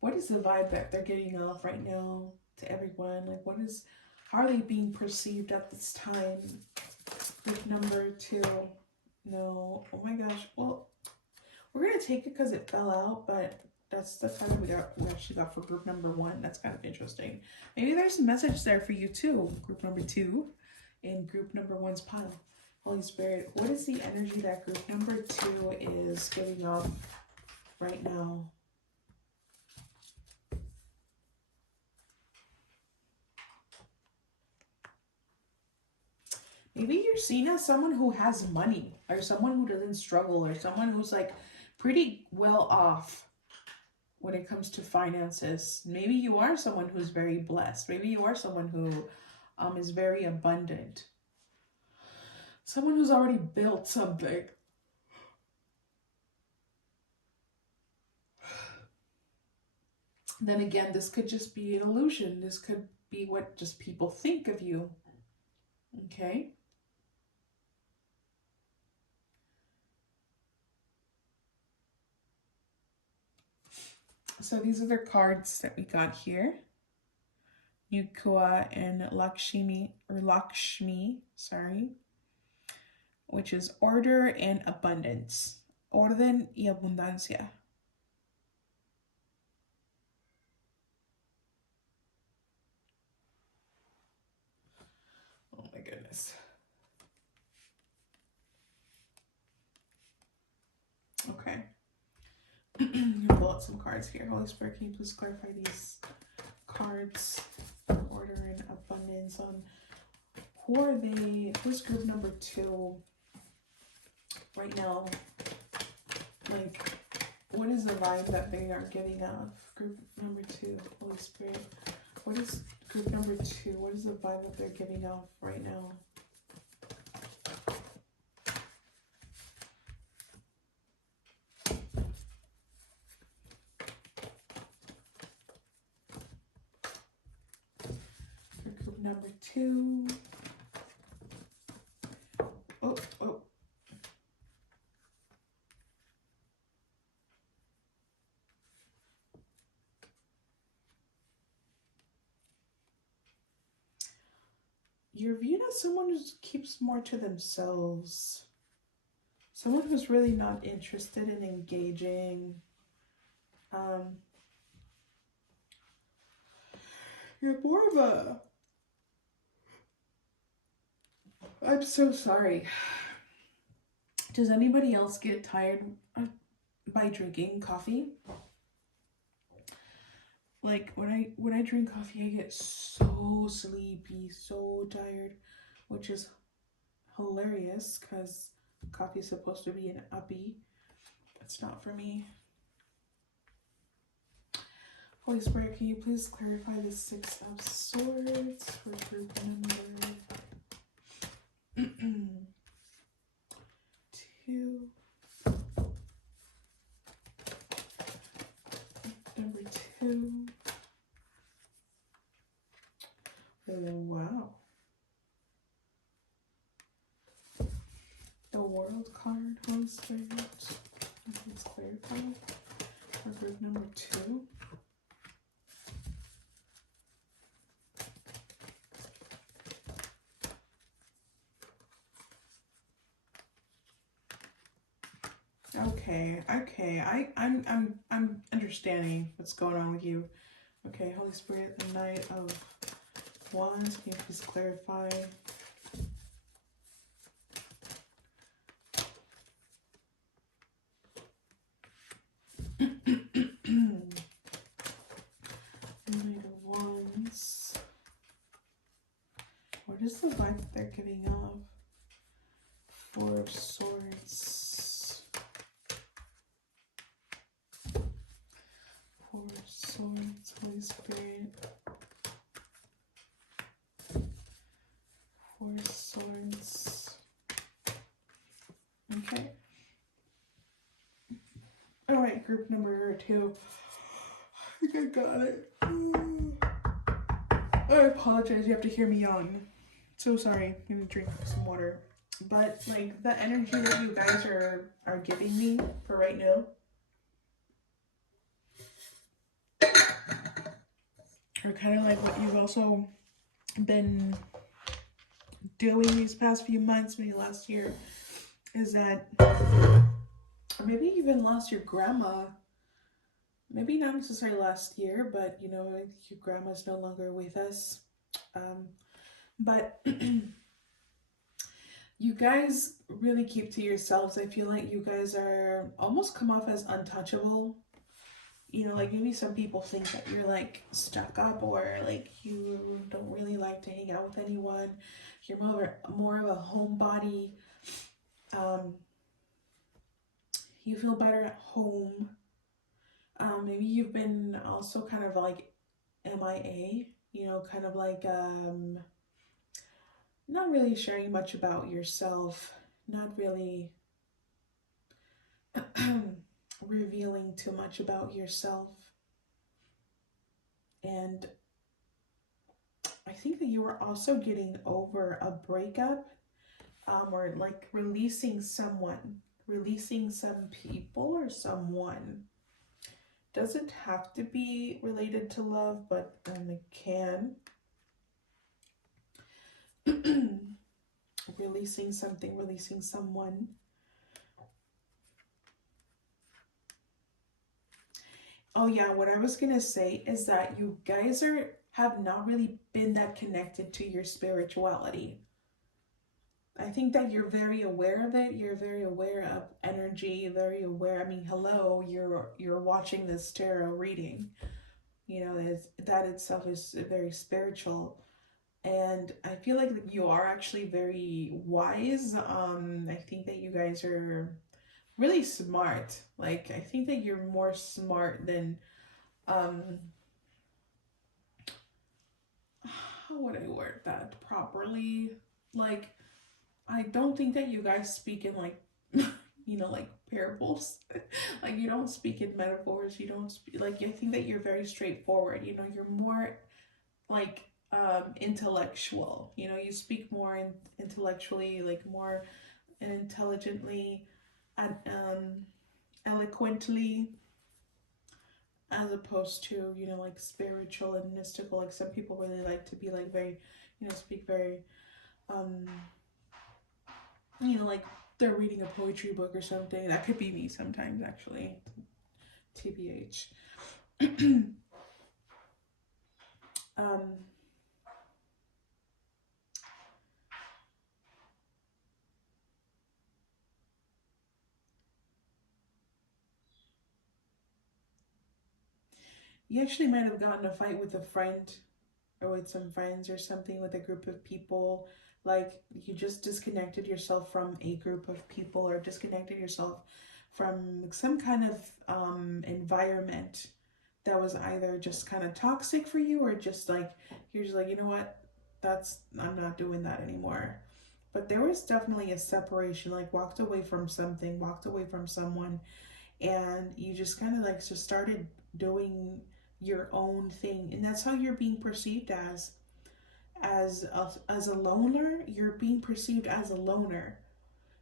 What is the vibe that they're getting off right now to everyone? Like, how are they being perceived at this time? Group number 2. No. Oh my gosh. Well, we're going to take it because it fell out, but that's the time we actually got for group number 1. That's kind of interesting. Maybe there's a message there for you too, group number 2, in group number 1's pile. Holy Spirit, what is the energy that group number 2 is giving off right now? Maybe you're seen as someone who has money, or someone who doesn't struggle, or someone who's like pretty well off when it comes to finances. Maybe you are someone who's very blessed. Maybe you are someone who is very abundant. Someone who's already built something. Then again, this could just be an illusion. This could be what just people think of you. Okay? So these are the cards that we got here. Yukua and Lakshmi, sorry, which is order and abundance. Orden y abundancia. Oh my goodness. Okay. I'm gonna pull out some cards here. Holy Spirit, can you please clarify these cards? Order and abundance on who are they? Who's group number 2 right now? Like, what is the vibe that they are giving off? Group number 2, Holy Spirit. What is group number 2? What is the vibe that they're giving off right now? For group number 2. Oh. You're viewed as someone who keeps more to themselves. Someone who's really not interested in engaging. You're more of a... I'm so sorry. Does anybody else get tired by drinking coffee? Like when I drink coffee, I get so sleepy, so tired, which is hilarious because coffee is supposed to be an uppy. It's not for me. Holy Spirit, can you please clarify the 6 of Swords for group number 2? Number 2. Oh, wow. The World card, Holy Spirit. Let's clarify for group number 2. Okay. I'm understanding what's going on with you. Okay, Holy Spirit, the Knight of Wands, can you please clarify? Knight of Wands. What is the vibe that they're giving off? 4 of Swords. 4 of Swords, Holy Spirit. 4 Swords. Okay. Alright, group number 2. I think I got it. I apologize, you have to hear me yawn. So sorry, I'm gonna drink some water. But like the energy that you guys are giving me for right now are kind of like what you've also been doing these past few months, maybe last year, is that, or maybe even lost your grandma. Maybe not necessarily last year, but you know, your grandma's no longer with us. But you guys really keep to yourselves. I feel like you guys are almost come off as untouchable. You know, like maybe some people think that you're like stuck up or like you don't really like to hang out with anyone. You're more of a homebody. You feel better at home. Maybe you've been also kind of like MIA, you know, kind of like not really sharing much about yourself, not really revealing too much about yourself. And I think that you were also getting over a breakup, or like releasing someone, releasing some people or someone. Doesn't have to be related to love, but it can. Releasing something, releasing someone. Oh yeah, what I was gonna say is that you guys have not really been that connected to your spirituality. I think that you're very aware of it. You're very aware of energy, very aware. I mean, hello, you're watching this tarot reading. You know, that itself is very spiritual. And I feel like you are actually very wise. I think that you guys are really smart. Like, I think that you're more smart than um how would I word that properly? Like, I don't think that you guys speak in like, like parables. Like, you don't speak in metaphors. You don't speak, like, I think that you're very straightforward. You're more like intellectual. You speak more intellectually, like more intelligently and eloquently, as opposed to like spiritual and mystical. Like, some people really like to be like very, speak very um like they're reading a poetry book or something. That could be me sometimes, actually. TBH. um you actually might have gotten a fight with a friend, or with some friends, or something, with a group of people. Like, you just disconnected yourself from a group of people, or disconnected yourself from some kind of environment that was either just kind of toxic for you, or just like you're just like, you know what, I'm not doing that anymore. But there was definitely a separation, like walked away from something, walked away from someone, and you just kind of like just started doing your own thing. And that's how you're being perceived as a loner. You're being perceived as a loner.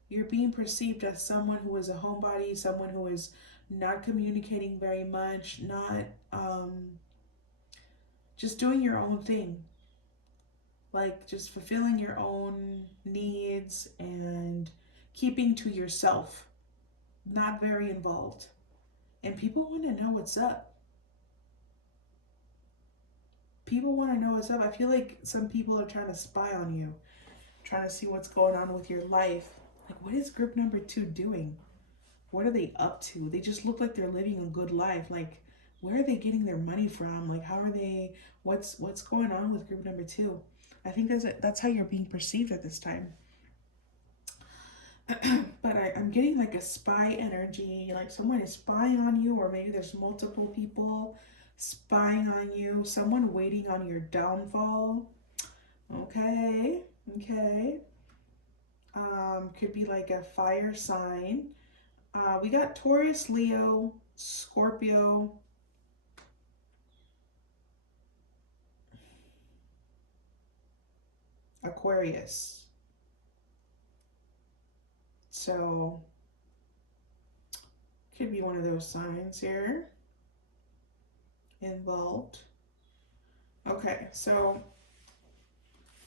You're being perceived as someone who is a homebody, someone who is not communicating very much, not just doing your own thing, like just fulfilling your own needs and keeping to yourself, not very involved. And people want to know what's up. People want to know what's up. I feel like some people are trying to spy on you, trying to see what's going on with your life. Like, what is group number 2 doing? What are they up to? They just look like they're living a good life. Like, where are they getting their money from? Like, how are they? What's going on with group number 2? I think that's how you're being perceived at this time. But I'm getting like a spy energy, like someone is spying on you, or maybe there's multiple people spying on you, someone waiting on your downfall. Okay, okay. Could be like a fire sign. We got Taurus, Leo, Scorpio, Aquarius. So, could be one of those signs here involved. Okay, so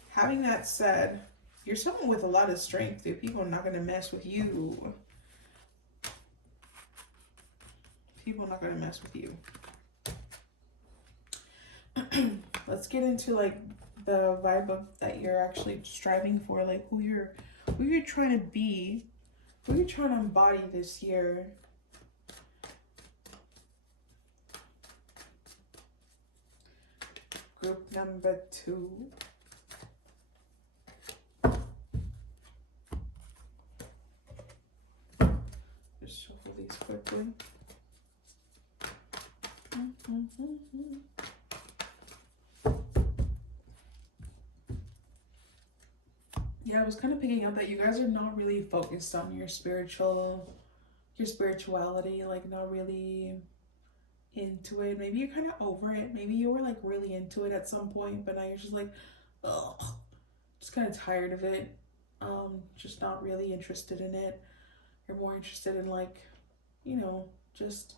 having that said, you're someone with a lot of strength, dude. People are not going to mess with you. People are not going to mess with you. Let's get into like the vibe of that you're actually striving for, like who you're trying to be, who you're trying to embody this year. Group number 2. Just shuffle these quickly. Yeah, I was kind of picking up that you guys are not really focused on your spirituality, like not really into it. Maybe you're kind of over it. Maybe you were like really into it at some point, but now you're just like, ugh, just kind of tired of it. Just not really interested in it. You're more interested in like, you know, just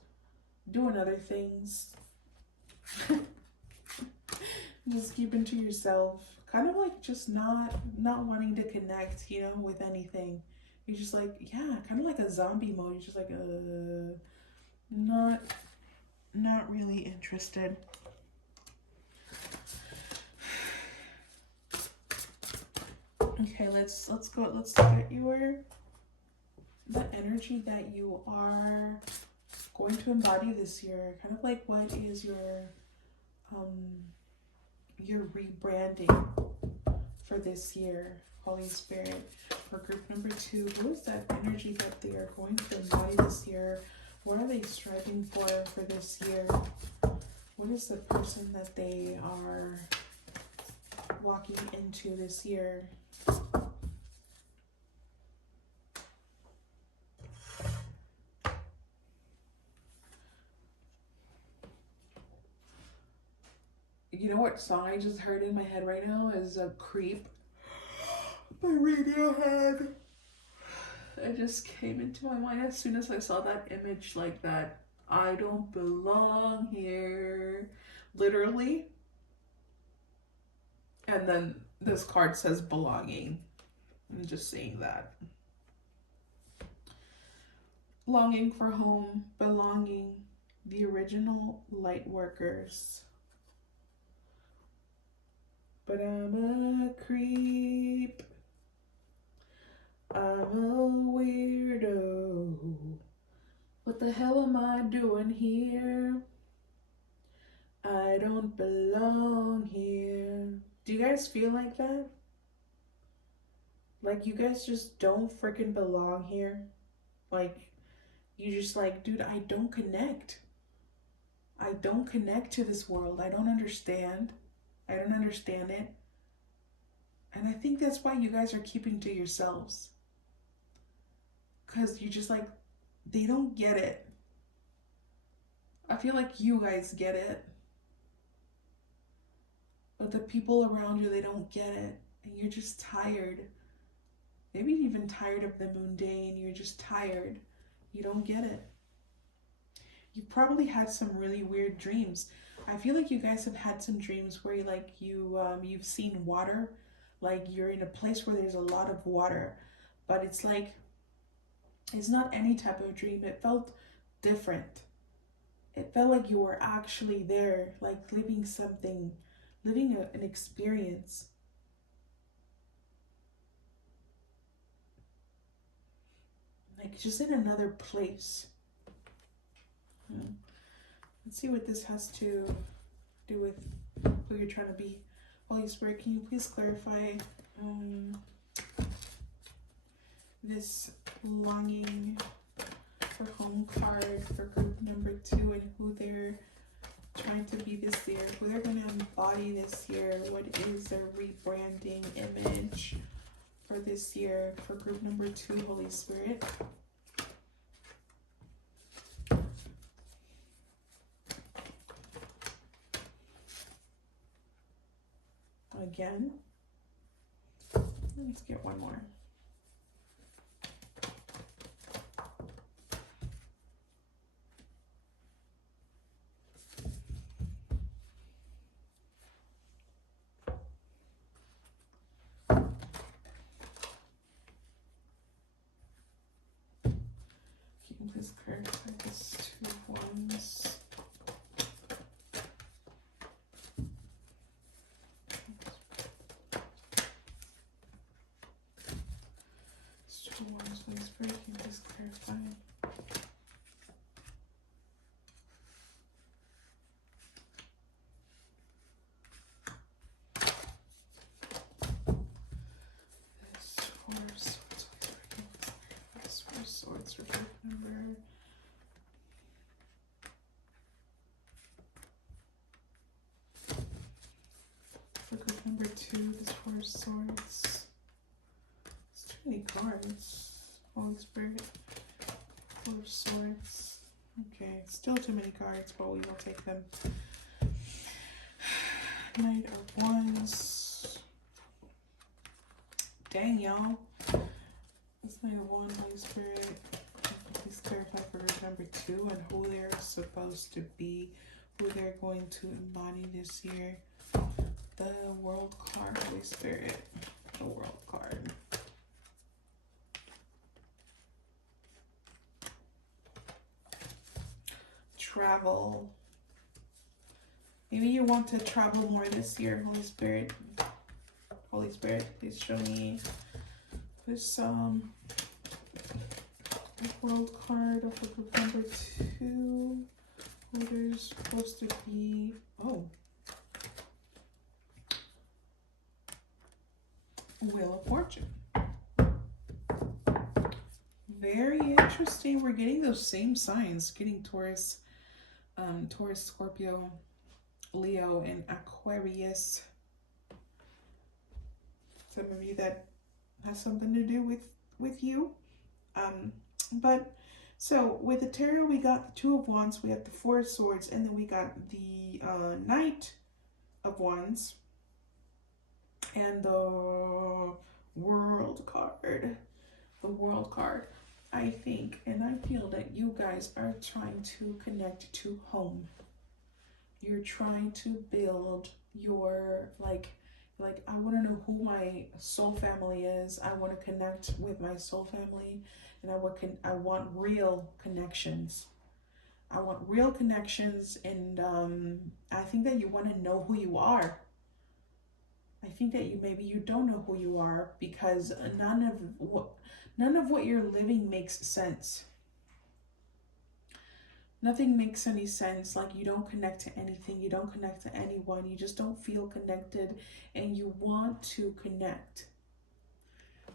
doing other things. Just keeping to yourself. Kind of like just not wanting to connect, you know, with anything. You're just like, yeah, kind of like a zombie mode. You're just like, not really interested. Okay, let's go. Let's look at the energy that you are going to embody this year. Kind of like what is your rebranding for this year, Holy Spirit. For group number 2, who is that energy that they are going to embody this year? What are they striving for this year? What is the person that they are walking into this year? You know what song I just heard in my head right now is a Creep by Radiohead. It just came into my mind as soon as I saw that image, like that I don't belong here, literally. And then this card says belonging. I'm just saying that. Longing for home, belonging, the original light workers. But I'm a creep. I'm a weirdo. What the hell am I doing here? I don't belong here. Do you guys feel like that? Like you guys just don't freaking belong here? Like you just like, dude, I don't connect. I don't connect to this world. I don't understand. I don't understand it. And I think that's why you guys are keeping to yourselves. Because you just like, they don't get it. I feel like you guys get it. But the people around you, they don't get it. And you're just tired. Maybe even tired of the mundane. You're just tired. You don't get it. You probably had some really weird dreams. I feel like you guys have had some dreams where you've seen water. Like you're in a place where there's a lot of water. But it's like, it's not any type of dream. It felt different. It felt like you were actually there, like living something, living an experience. Like just in another place. Let's see what this has to do with who you're trying to be. Holy Spirit, can you please clarify this longing for home card for group number 2 and who they're trying to be this year, who they're going to embody this year, what is their rebranding image for this year for group number 2, Holy Spirit. Again, let's get one more. Please clarify this 2 of Wands. This 2 of Wands, Holy Spirit, can you please clarify? This 4 Swords for group number. For group number 2, this 4 Swords. It's too many cards. Holy Spirit. 4 Swords. Okay, still too many cards, but we will take them. Knight of Wands. Dang, y'all. This Knight of Wands, Holy Spirit. Please clarify for group number 2 and who they're supposed to be, who they're going to embody this year. The World card, Holy Spirit. The World card. Travel. Maybe you want to travel more this year, Holy Spirit. Holy Spirit, please show me this World card of group number 2. Who there's supposed to be. Oh. Wheel of Fortune. Very interesting. We're getting those same signs. Getting Taurus, Scorpio, Leo, and Aquarius. Some of you that has something to do with you. But so with the tarot, we got the 2 of Wands, we have the 4 of Swords, and then we got the Knight of Wands and the World card. The World card. I think and I feel that you guys are trying to connect to home. You're trying to build your like I want to know who my soul family is. I want to connect with my soul family, and I want real connections. I want real connections, and I think that you want to know who you are. I think that maybe you don't know who you are because none of what you're living makes sense. Nothing makes any sense. Like, you don't connect to anything, you don't connect to anyone, you just don't feel connected, and you want to connect.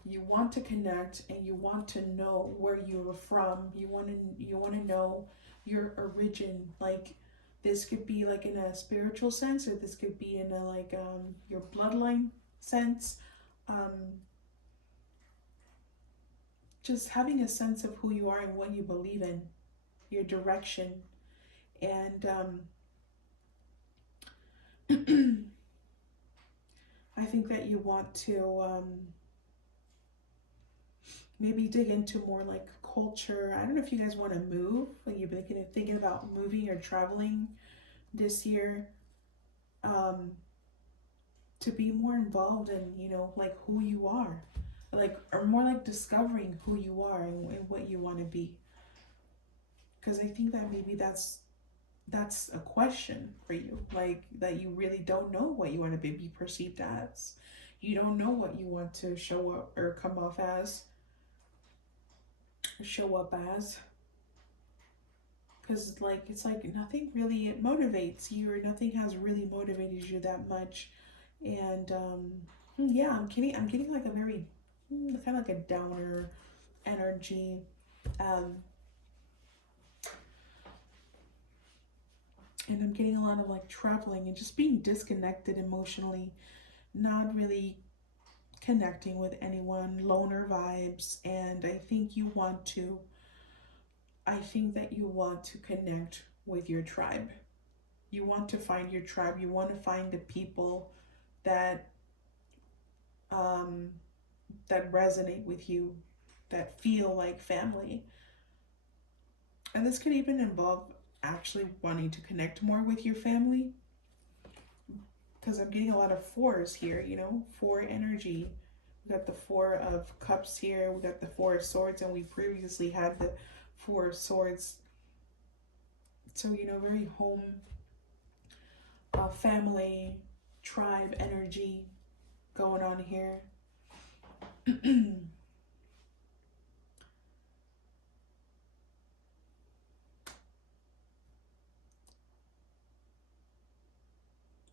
You want to connect, and you want to know where you're from. You want to know your origin. Like, this could be like in a spiritual sense, or this could be in a like your bloodline sense. Just having a sense of who you are and what you believe in, your direction. And I think that you want to maybe dig into more like culture. I don't know if you guys want to move, like you've been thinking about moving or traveling this year, to be more involved in, like who you are, like, or more like discovering who you are and what you want to be. Because I think that maybe that's a question for you, like that you really don't know what you want to be perceived as. You don't know what you want to show up or come off as, or show up as. Because like it's like nothing really motivates you, or nothing has really motivated you that much. And yeah, I'm getting like a very kind of like a downer energy. And I'm getting a lot of like traveling and just being disconnected emotionally, not really connecting with anyone, loner vibes. And I think that you want to connect with your tribe. You want to find your tribe. You want to find the people that um, that resonate with you, that feel like family. And this could even involve actually wanting to connect more with your family, because I'm getting a lot of 4s here, 4 energy. We got the 4 of Cups here, we got the 4 of Swords, and we previously had the 4 of Swords. So, very home, family, tribe energy going on here.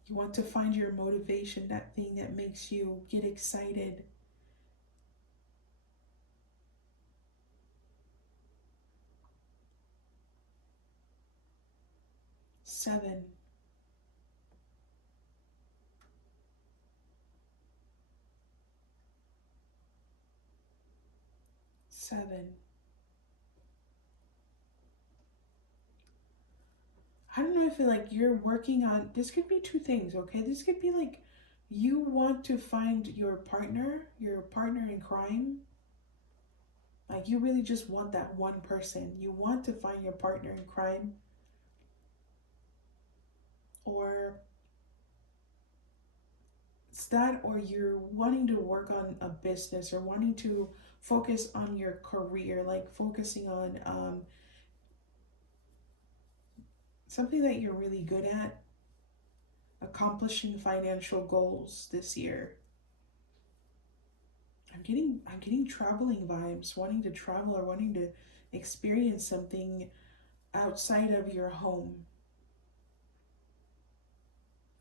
You want to find your motivation, that thing that makes you get excited. Seven. feel like you're working on, this could be two things, okay? This could be like you want to find your partner in crime. Like you really just want that one person. You want to find your partner in crime. Or it's that, or you're wanting to work on a business or wanting to focus on your career, like focusing on something that you're really good at, accomplishing financial goals this year. I'm getting traveling vibes, wanting to travel or wanting to experience something outside of your home.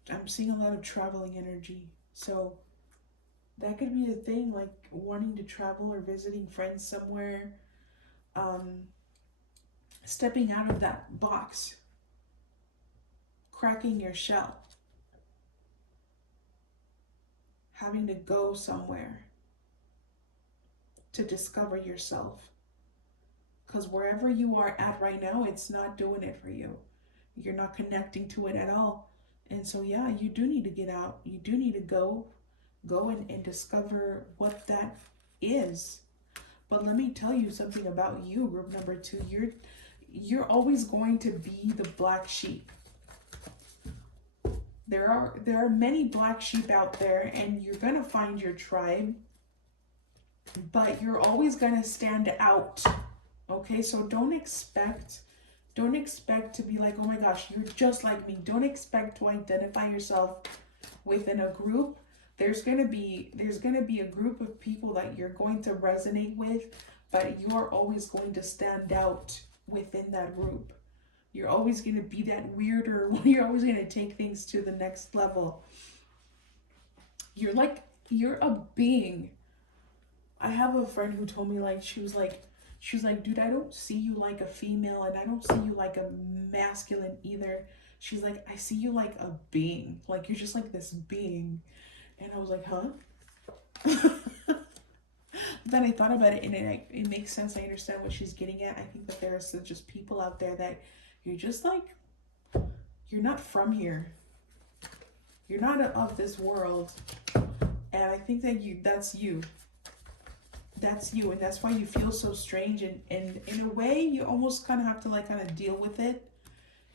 I'm seeing a lot of traveling energy. So that could be a thing, like wanting to travel or visiting friends somewhere, um, stepping out of that box, cracking your shell, having to go somewhere to discover yourself. Because wherever you are at right now, it's not doing it for you. You're not connecting to it at all. And so, yeah, you do need to get out. You do need to go and discover what that is. But let me tell you something about you, group number 2. You're always going to be the black sheep. There are many black sheep out there, and you're gonna find your tribe, but you're always gonna stand out. Okay, so don't expect to be like, oh my gosh, you're just like me. Don't expect to identify yourself within a group. There's gonna be a group of people that you're going to resonate with, but you're always going to stand out within that group. You're always going to be that weirder. You're always going to take things to the next level. You're a being. I have a friend who told me, like, she was like, dude, I don't see you like a female, and I don't see you like a masculine either. She's like, I see you like a being. Like, you're just like this being. And I was like, huh? Then I thought about it, and it makes sense. I understand what she's getting at. I think that there are just people out there that you're just like, you're not from here. You're not of this world. And I think that that's you. That's you. And that's why you feel so strange. And in a way, you almost kind of have to like kind of deal with it,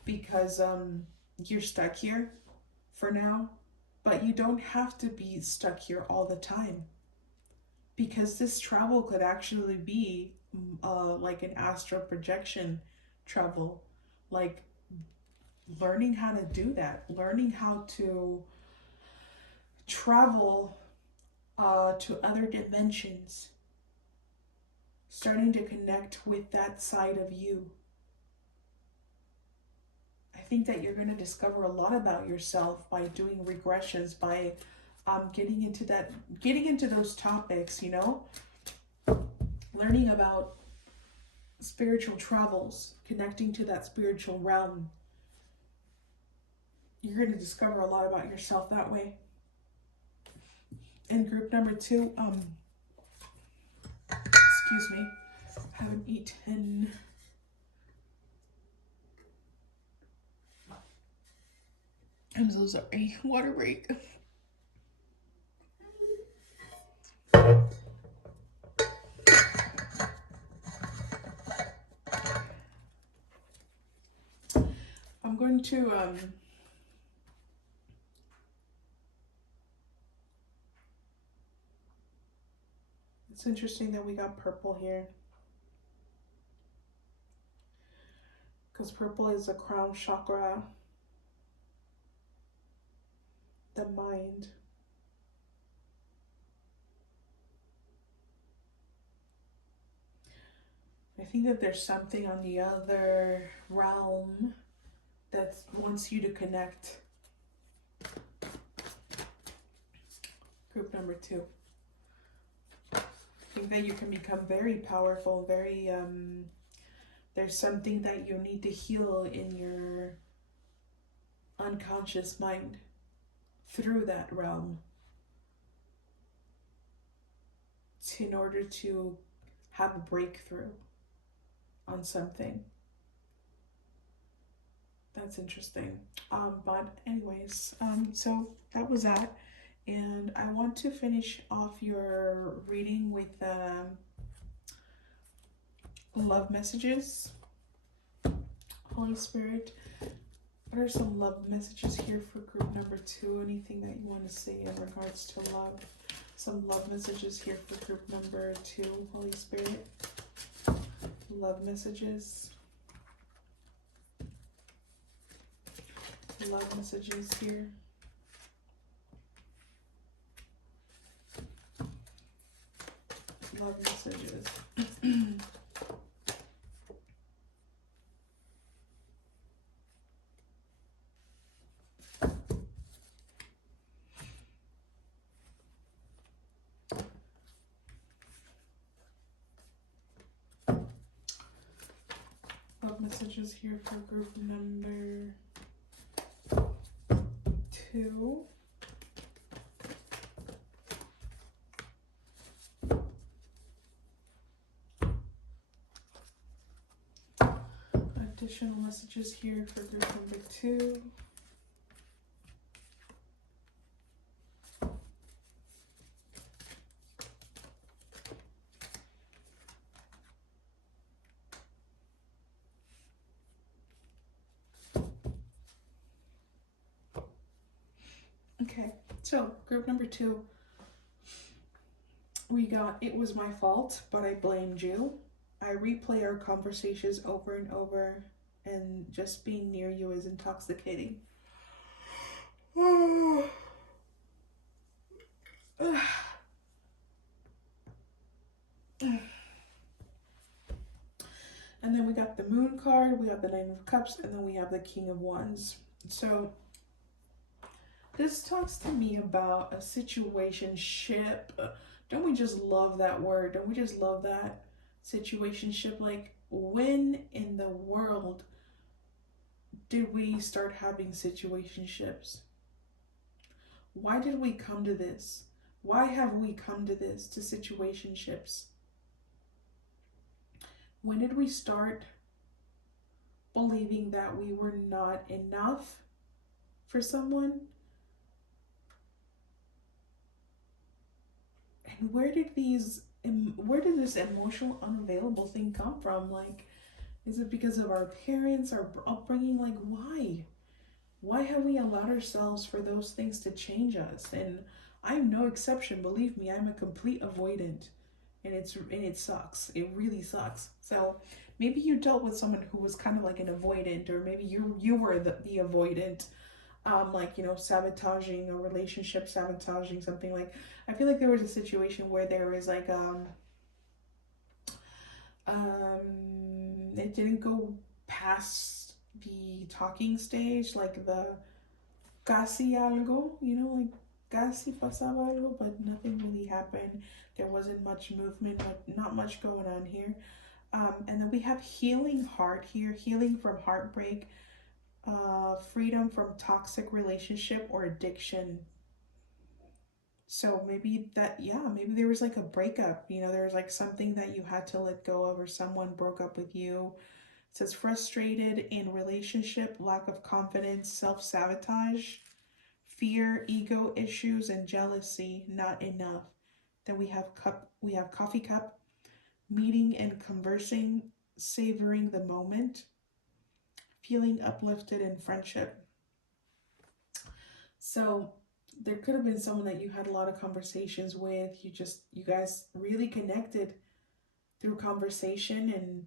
because you're stuck here for now. But you don't have to be stuck here all the time, because this travel could actually be like an astral projection travel, like learning how to do that, learning how to travel to other dimensions, starting to connect with that side of you. I think that you're going to discover a lot about yourself by doing regressions, by getting into those topics, you know, learning about spiritual travels, connecting to that spiritual realm. You're going to discover a lot about yourself that way. And group number 2, excuse me, haven't eaten. I'm so sorry. Water break. I'm going to it's interesting that we got purple here, because purple is a crown chakra, the mind. I think that there's something on the other realm that wants you to connect. Group number 2. I think that you can become very powerful, very, there's something that you need to heal in your unconscious mind through that realm in order to have a breakthrough on something That's interesting. But anyways, so that was that. And I want to finish off your reading with love messages. Holy Spirit, what are some love messages here for group number 2? Anything that you want to say in regards to love? Some love messages here for group number 2, Holy Spirit. Love messages. Love messages here. Love messages. Love messages here for group number 2. Additional messages here for group number 2. Okay, so group number 2, we got "It was my fault, but I blamed you. I replay our conversations over and over, and just being near you is intoxicating." And then we got the Moon card, we got the Nine of Cups, and then we have the King of Wands. So this talks to me about a situationship. Don't we just love that word? Don't we just love that situationship? Like, when in the world did we start having situationships? Why did we come to this? Why have we come to this, to situationships? When did we start believing that we were not enough for someone? And where did this emotional unavailable thing come from? Like, is it because of our parents, our upbringing? Like, why? Why have we allowed ourselves for those things to change us? And I'm no exception, believe me. I'm a complete avoidant, and it sucks. It really sucks. So maybe you dealt with someone who was kind of like an avoidant, or maybe you were the avoidant, like, you know, sabotaging a relationship, sabotaging something. Like, I feel like there was a situation where there was like it didn't go past the talking stage, like the casi algo, you know, like casi pasaba algo, but nothing really happened. There wasn't much movement, but not much going on here. And then we have healing heart here, healing from heartbreak, freedom from toxic relationship or addiction. So maybe that, yeah, maybe there was like a breakup, you know, there was like something that you had to let go of, or someone broke up with you. It says frustrated in relationship, lack of confidence, self-sabotage, fear, ego issues, and jealousy, not enough. Then we have coffee cup, meeting and conversing, savoring the moment, feeling uplifted in friendship. So there could have been someone that you had a lot of conversations with. You guys really connected through conversation, and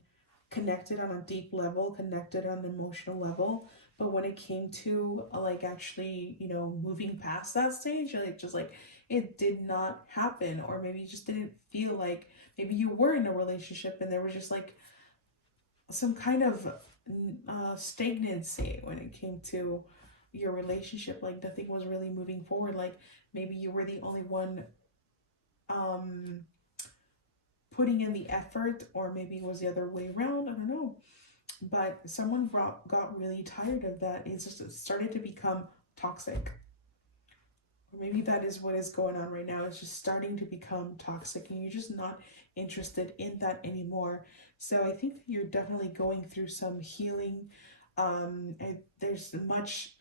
connected on a deep level, connected on an emotional level. But when it came to like actually, you know, moving past that stage, like just like it did not happen. Or maybe you just didn't feel like, maybe you were in a relationship and there was just like some kind of stagnancy when it came to your relationship. Like nothing was really moving forward. Like maybe you were the only one um putting in the effort, or maybe it was the other way around. I don't know. But someone got really tired of that. It's just, it started to become toxic. Or maybe that is what is going on right now. It's just starting to become toxic, and you're just not interested in that anymore. So I think you're definitely going through some healing. And there's much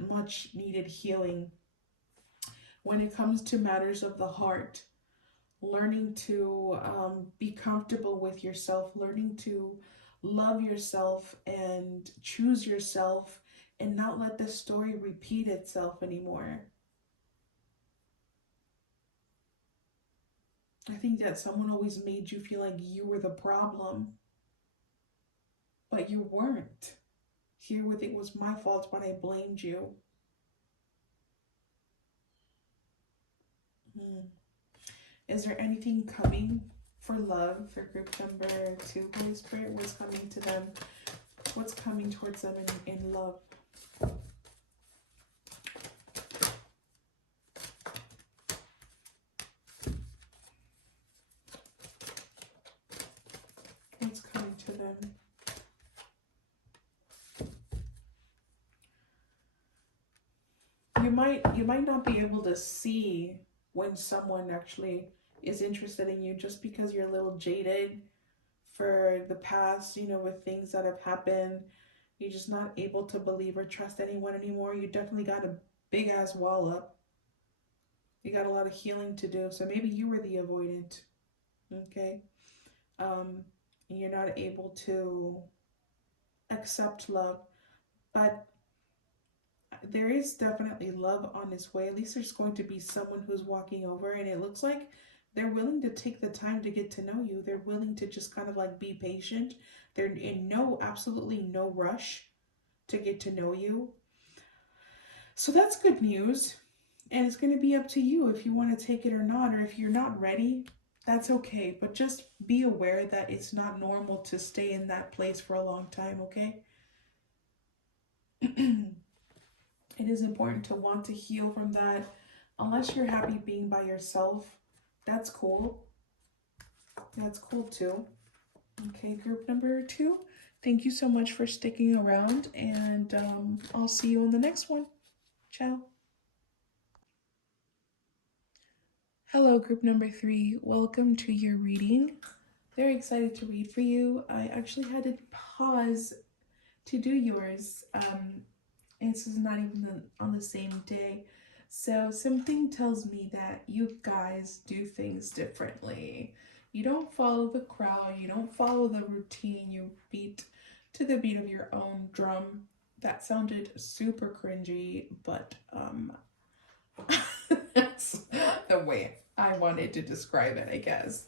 needed healing when it comes to matters of the heart. Learning to be comfortable with yourself, learning to love yourself and choose yourself, and not let the story repeat itself anymore. I think that someone always made you feel like you were the problem, but you weren't. Here with it was my fault when I blamed you. Hmm. Is there anything coming for love for group number 2, Holy Spirit? What's coming to them? What's coming towards them in love? What's coming to them? You might not be able to see when someone actually is interested in you, just because you're a little jaded for the past, with things that have happened. You're just not able to believe or trust anyone anymore. You definitely got a big ass wall up. You got a lot of healing to do. So maybe you were the avoidant. Okay. And you're not able to accept love. But there is definitely love on its way. At least there's going to be someone who's walking over, and it looks like they're willing to take the time to get to know you. They're willing to just kind of like be patient. They're in absolutely no rush to get to know you. So that's good news. And it's going to be up to you if you want to take it or not, or if you're not ready, that's okay. But just be aware that it's not normal to stay in that place for a long time, okay? It is important to want to heal from that. Unless you're happy being by yourself, that's cool. That's cool too. Okay, group number 2. Thank you so much for sticking around, and I'll see you on the next one. Ciao. Hello, group number 3. Welcome to your reading. Very excited to read for you. I actually had to pause to do yours. This is not even on the same day. So something tells me that you guys do things differently. You don't follow the crowd, you don't follow the routine, you beat to the beat of your own drum. That sounded super cringy, but that's the way I wanted to describe it, I guess.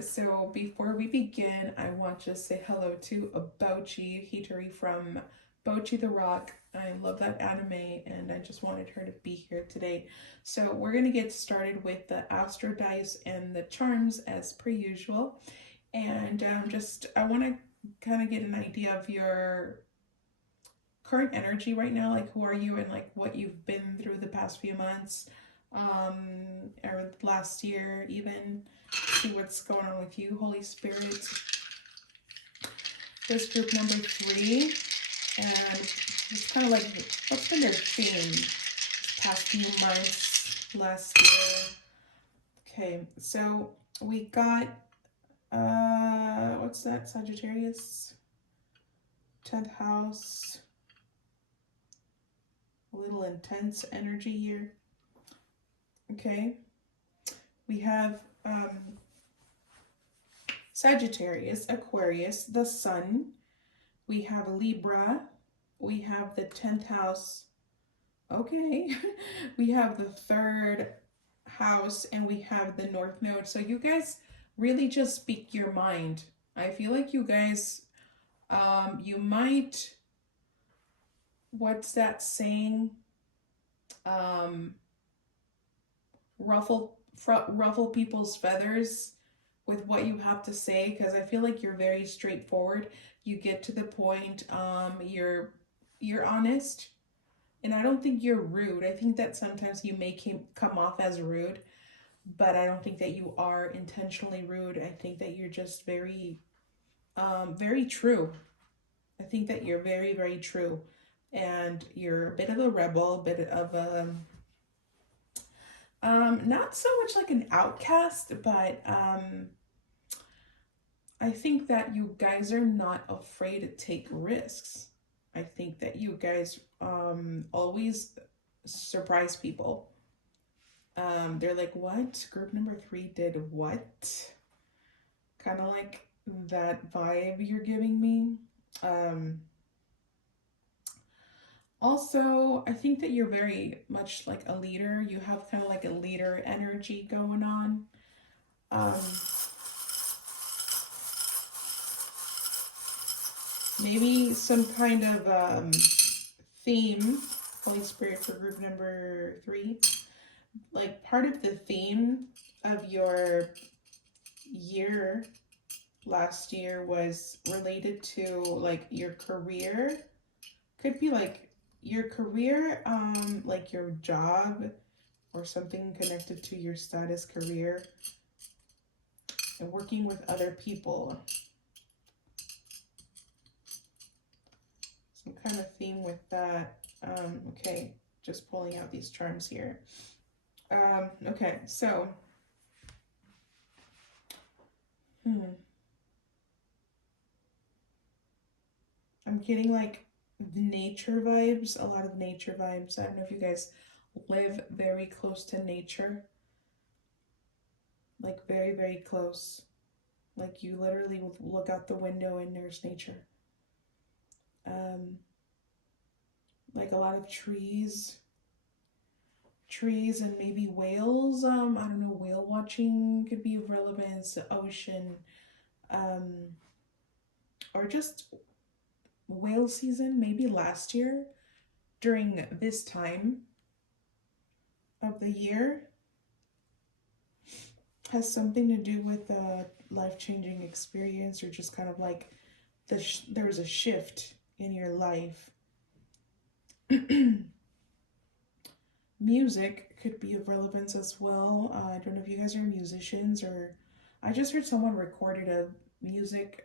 So before we begin, I want to say hello to Bouchi Hitari from Bouchi the Rock. I love that anime, and I just wanted her to be here today. So we're gonna get started with the Astro Dice and the charms as per usual. And I want to kind of get an idea of your current energy right now. Like, who are you, and like what you've been through the past few months, or last year even. See what's going on with you, Holy Spirit. This group number 3, and it's kind of like what's been their theme past few months, last year. Okay, so we got what's that? Sagittarius, 10th house. A little intense energy here. Okay, we have Sagittarius, Aquarius, the Sun. We have Libra. We have the 10th house. Okay. We have the 3rd house, and we have the North Node. So you guys really just speak your mind. I feel like you guys, you might, what's that saying? Ruffle people's feathers with what you have to say, because I feel like you're very straightforward. You get to the point. You're honest, and I don't think you're rude. I think that sometimes you may come off as rude, but I don't think that you are intentionally rude. I think that you're just very very true. I think that you're very, very true, and you're a bit of a rebel, a bit of a not so much like an outcast, but I think that you guys are not afraid to take risks. I think that you guys always surprise people. They're like, what? Group number 3 did what? Kind of like that vibe you're giving me. Um, Also, I think that you're very much like a leader. You have kind of like a leader energy going on. Um, Maybe some kind of theme, Holy Spirit for group number 3. Like part of the theme of your year last year was related to like your career. Could be like your career, like your job or something connected to your status career and working with other people. Some kind of theme with that. Okay, just pulling out these charms here. Okay, so I'm getting like nature vibes, a lot of nature vibes. I don't know if you guys live very close to nature, like very, very close. Like you literally look out the window and there's nature. Um, like a lot of trees and maybe whales. I don't know, whale watching could be of relevance, the ocean, um, or just whale season, maybe last year during this time of the year has something to do with a life-changing experience or just kind of like there's a shift in your life. Music could be of relevance as well. I don't know if you guys are musicians or I just heard someone recorded a music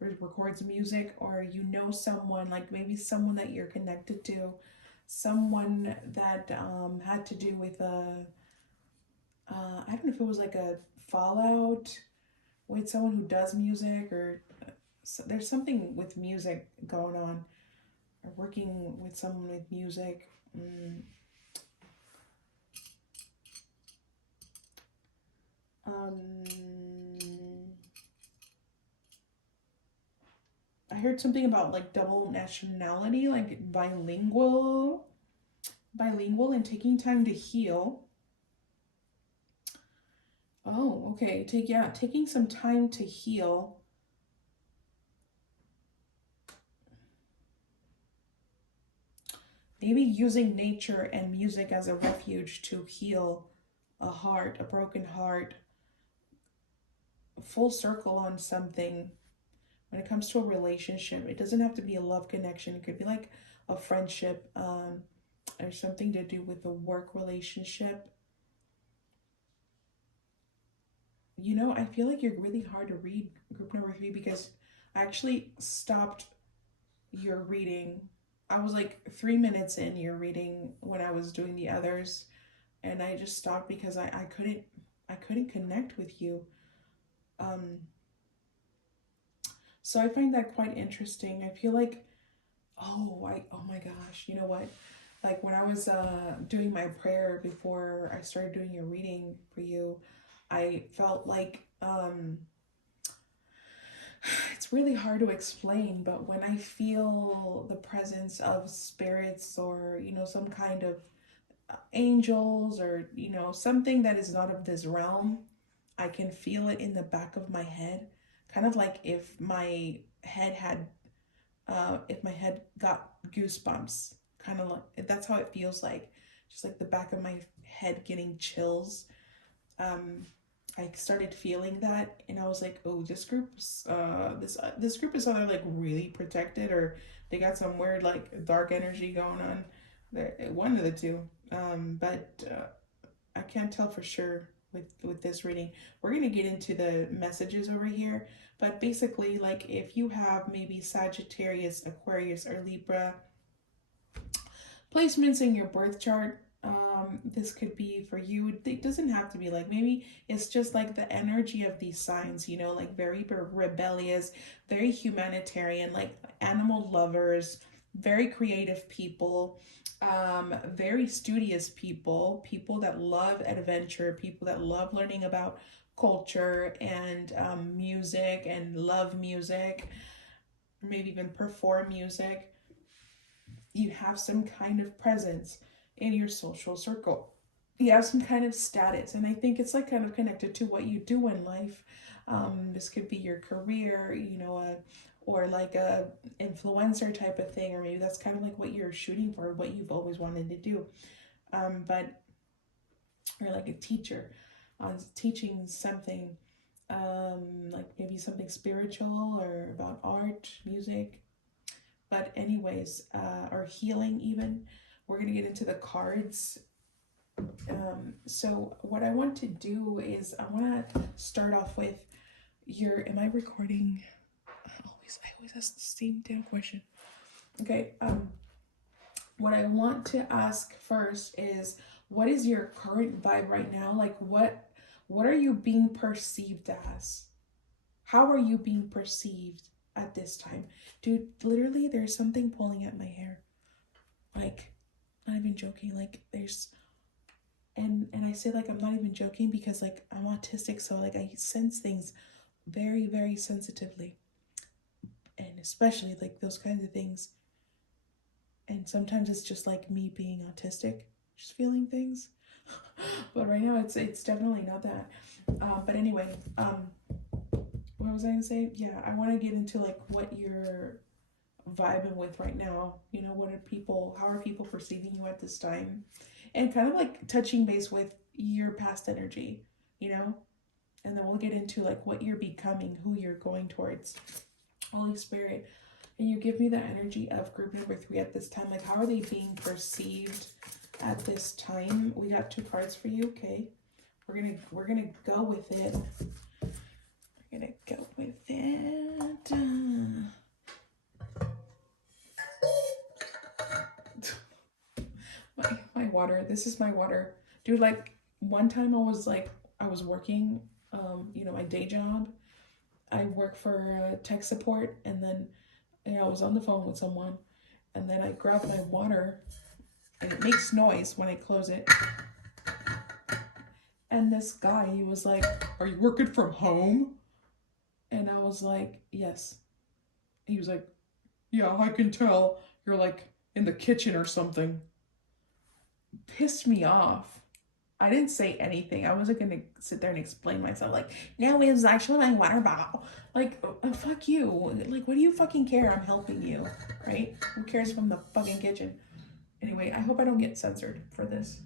or records music or you know someone like maybe someone that you're connected to, someone that had to do with a I don't know if it was like a fallout with someone who does music or so there's something with music going on or working with someone with music. Um, I heard something about like double nationality, like bilingual and taking time to heal. Oh, okay. Taking some time to heal. Maybe using nature and music as a refuge to heal a broken heart, full circle on something. When it comes to a relationship, it doesn't have to be a love connection. It could be like a friendship, or something to do with a work relationship. You know, I feel like you're really hard to read, group number 3, because I actually stopped your reading. I was like 3 minutes in your reading when I was doing the others, and I just stopped because I couldn't connect with you. Um, so I find that quite interesting. I feel like oh my gosh, you know what? Like when I was doing my prayer before I started doing your reading for you, I felt like it's really hard to explain, but when I feel the presence of spirits or, some kind of angels or, something that is not of this realm, I can feel it in the back of my head. Kind of like if my head got goosebumps, kind of like that's how it feels like, just like the back of my head getting chills. Um, I started feeling that, and I was like, "Oh, this group is either like really protected, or they got some weird like dark energy going on. One of the two." But I can't tell for sure with this reading. We're gonna get into the messages over here, but basically, like if you have maybe Sagittarius, Aquarius, or Libra placements in your birth chart, this could be for you. It doesn't have to be like, maybe it's just like the energy of these signs, like very rebellious, very humanitarian, like animal lovers, very creative people, very studious people, people that love adventure, people that love learning about culture and music and love music, maybe even perform music. You have some kind of presence in your social circle. You have some kind of status, and I think it's like kind of connected to what you do in life. This could be your career, or like a influencer type of thing, or maybe that's kind of like what you're shooting for, what you've always wanted to do. But or like a teacher on teaching something, like maybe something spiritual or about art, music. But anyways, or healing even. We're gonna get into the cards. So what I want to do is I want to start off with your. Am I recording? I always ask the same damn question. Okay. What I want to ask first is, what is your current vibe right now? Like, what are you being perceived as? How are you being perceived at this time? Dude, literally, there's something pulling at my hair. Like, not even joking. Like, there's, and I say like I'm not even joking because like I'm autistic, so like I sense things very, very sensitively, and especially like those kinds of things. And sometimes it's just like me being autistic, just feeling things. But right now it's definitely not that. But anyway, what was I gonna say? Yeah, I want to get into like what you're vibing with right now. How are people perceiving you at this time? And kind of like touching base with your past energy, you know? And then we'll get into like what you're becoming, who you're going towards. Holy Spirit. And you give me the energy of group number 3 at this time. Like, how are they being perceived at this time? We got 2 cards for you. Okay. We're gonna go with it. We're gonna go with it. My water. This is my water. Dude, like one time I was working my day job. I work for tech support, and then I was on the phone with someone, and then I grabbed my water and it makes noise when I close it. And this guy, he was like, "Are you working from home?" And I was like, "Yes." He was like, "Yeah, I can tell you're like in the kitchen or something." Pissed me off. I didn't say anything. I wasn't gonna sit there and explain myself. Like, no, it was actually my water bottle. Like, fuck you. Like, what do you fucking care? I'm helping you, right? Who cares from the fucking kitchen? Anyway, I hope I don't get censored for this.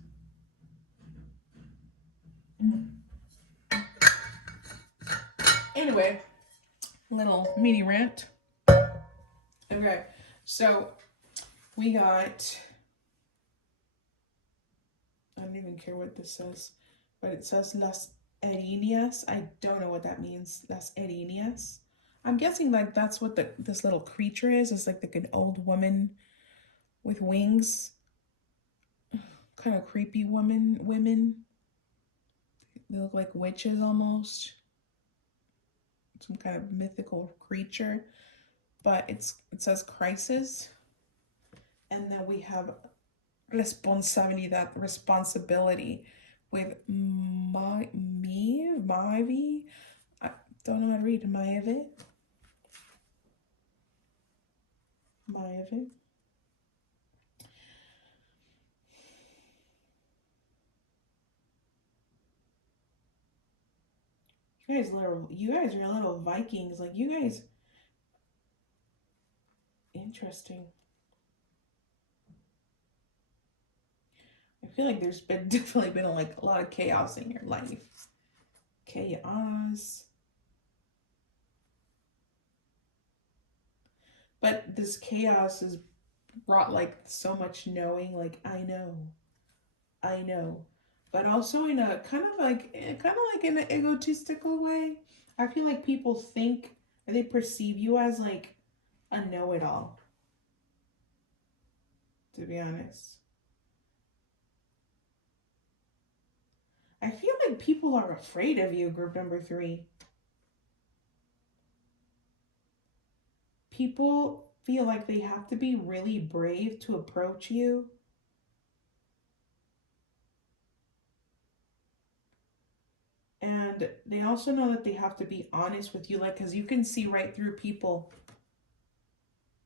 Anyway, little mini rant. Okay, so we got. I don't even care what this says, but it says Las Erinias. I don't know what that means. Las Erinias. I'm guessing like that's what this little creature is. It's like an old woman with wings. Kind of creepy women. They look like witches almost. Some kind of mythical creature. But it says crisis. And then we have responsabilidad, responsibility with Maeve. I don't know how to read Maeve. You guys are little Vikings. Like, you guys, interesting. I feel like there's definitely been like a lot of chaos in your life. Chaos. But this chaos has brought like so much knowing. Like, I know, but also in a kind of like in an egotistical way. I feel like people think, or they perceive you as like a know-it-all. To be honest, I feel like people are afraid of you. Group number 3. People feel like they have to be really brave to approach you. And they also know that they have to be honest with you, like, because you can see right through people.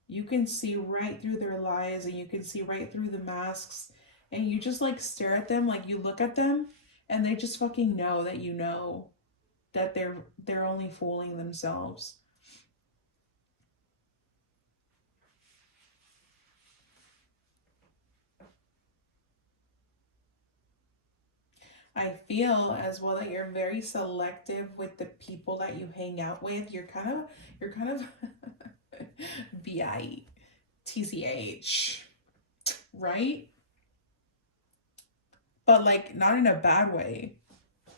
You can see right through their lies, and you can see right through the masks. And you just like stare at them, like you look at them, and they just fucking know that you know that they're only fooling themselves. I feel as well that you're very selective with the people that you hang out with. You're kind of bitch, right? But like not in a bad way.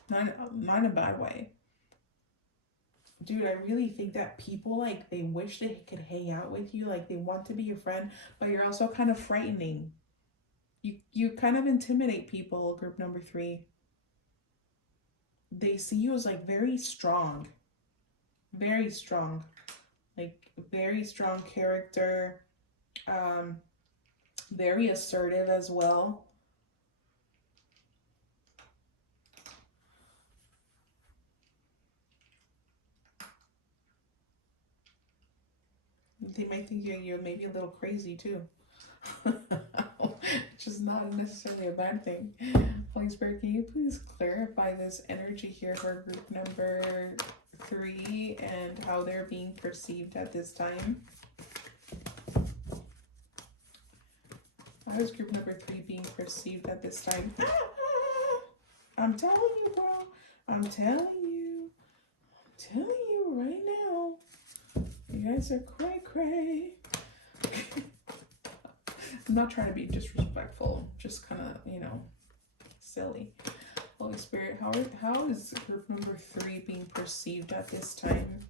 Not in a bad way. Dude, I really think that people like they wish they could hang out with you, like they want to be your friend, but you're also kind of frightening. You kind of intimidate people, group number 3. They see you as like very strong. Very strong. Like very strong character. Um very assertive as well. They might think you're maybe a little crazy too. Which is not necessarily a bad thing. Holy Spirit, can you please clarify this energy here for group number 3 and how they're being perceived at this time? How is group number 3 being perceived at this time? I'm telling you, bro. I'm telling you. I'm telling you right now. You guys are cray cray. I'm not trying to be disrespectful, just kind of, silly. Holy Spirit, how is group number 3 being perceived at this time?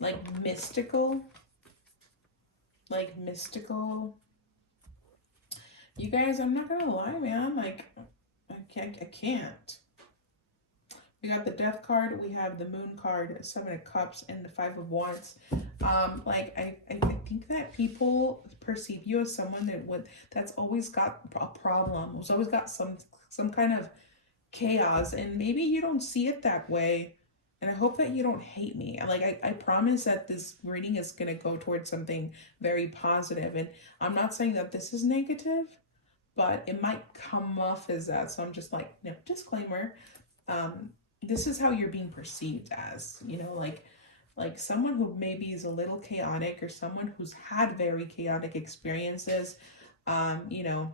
Like mystical? Like mystical? You guys, I'm not gonna lie, man. Like, I can't. We got the Death card, we have the Moon card, 7 of Cups, and the 5 of Wands. Like I think that people perceive you as someone that's always got a problem, who's always got some kind of chaos, and maybe you don't see it that way. And I hope that you don't hate me. Like I promise that this reading is gonna go towards something very positive. And I'm not saying that this is negative, but it might come off as that. So I'm just like, disclaimer. This is how you're being perceived as, like someone who maybe is a little chaotic, or someone who's had very chaotic experiences. You know,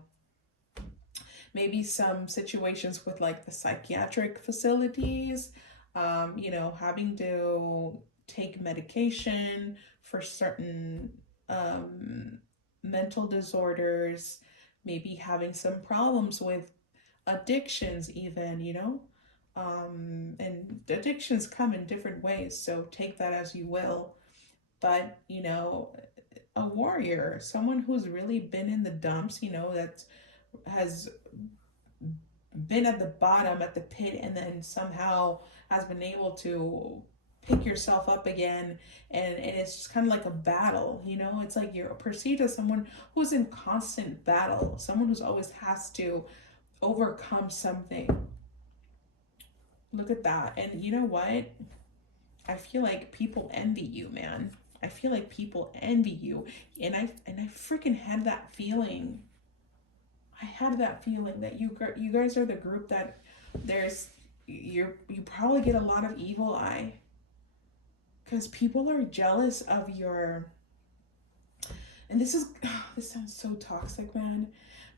maybe some situations with like the psychiatric facilities, having to take medication for certain mental disorders, maybe having some problems with addictions, even, and addictions come in different ways, so take that as you will. But, a warrior, someone who's really been in the dumps, that has been at the bottom, at the pit, and then somehow has been able to pick yourself up again. And it's just kind of like a battle, it's like you're perceived as someone who's in constant battle, someone who's always has to overcome something. Look at that. And you know what? I feel like people envy you, man. I feel like people envy you. And I freaking had that feeling. I had that feeling that you guys are the group that you probably get a lot of evil eye, cuz people are jealous of your, and this sounds so toxic, man,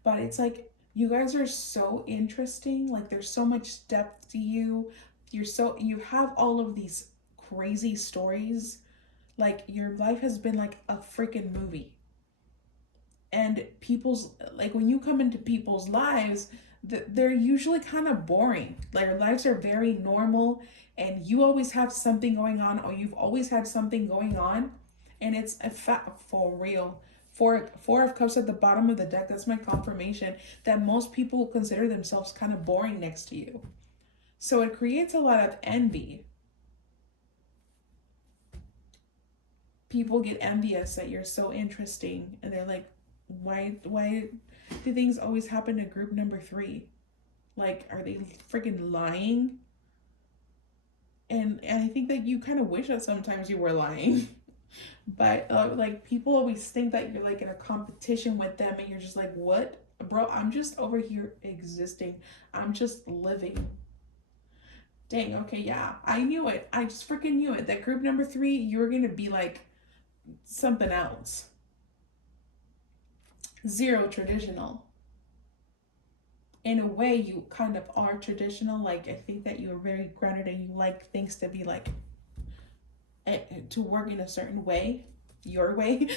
but it's like you guys are so interesting. Like there's so much depth to you. You have all of these crazy stories. Like your life has been like a freaking movie. And people's, like when you come into people's lives, they're usually kind of boring. Like their lives are very normal, and you always have something going on, or you've always had something going on, and it's a fact for real. Four of Cups at the bottom of the deck. That's my confirmation that most people consider themselves kind of boring next to you. So it creates a lot of envy. people get envious that you're so interesting, and they're like, why do things always happen to group number 3? Like, are they freaking lying? And I think that you kind of wish that sometimes you were lying. But like, people always think that you're like in a competition with them, and you're just like, what, bro? I'm just over here existing. I'm just living. Dang. Okay. Yeah. I knew it. I just freaking knew it. That group number 3, you were gonna be like something else. 0 traditional. In a way, you kind of are traditional. Like, I think that you are very grounded, and you like things to be like, to work in a certain way, your way,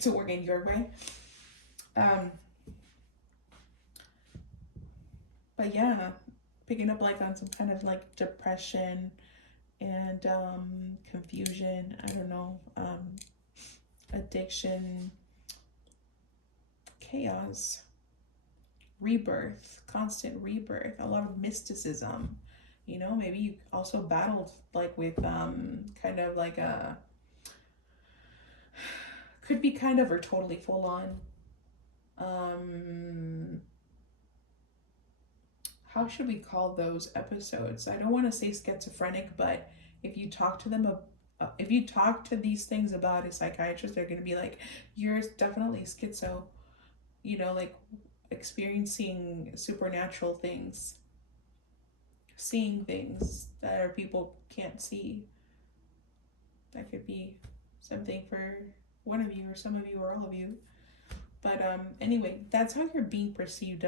to work in your way. But yeah, picking up like on some kind of like depression and confusion. I don't know, addiction, chaos, rebirth, constant rebirth, a lot of mysticism. You know, maybe you also battled like with kind of like a, could be kind of or totally full on. How should we call those episodes? I don't want to say schizophrenic, but if you talk to them, if you talk to these things about a psychiatrist, they're going to be like, you're definitely schizo, you know, like experiencing supernatural things, seeing things that other people can't see. That could be something for one of you, or some of you, or all of you. But anyway, that's how you're being perceived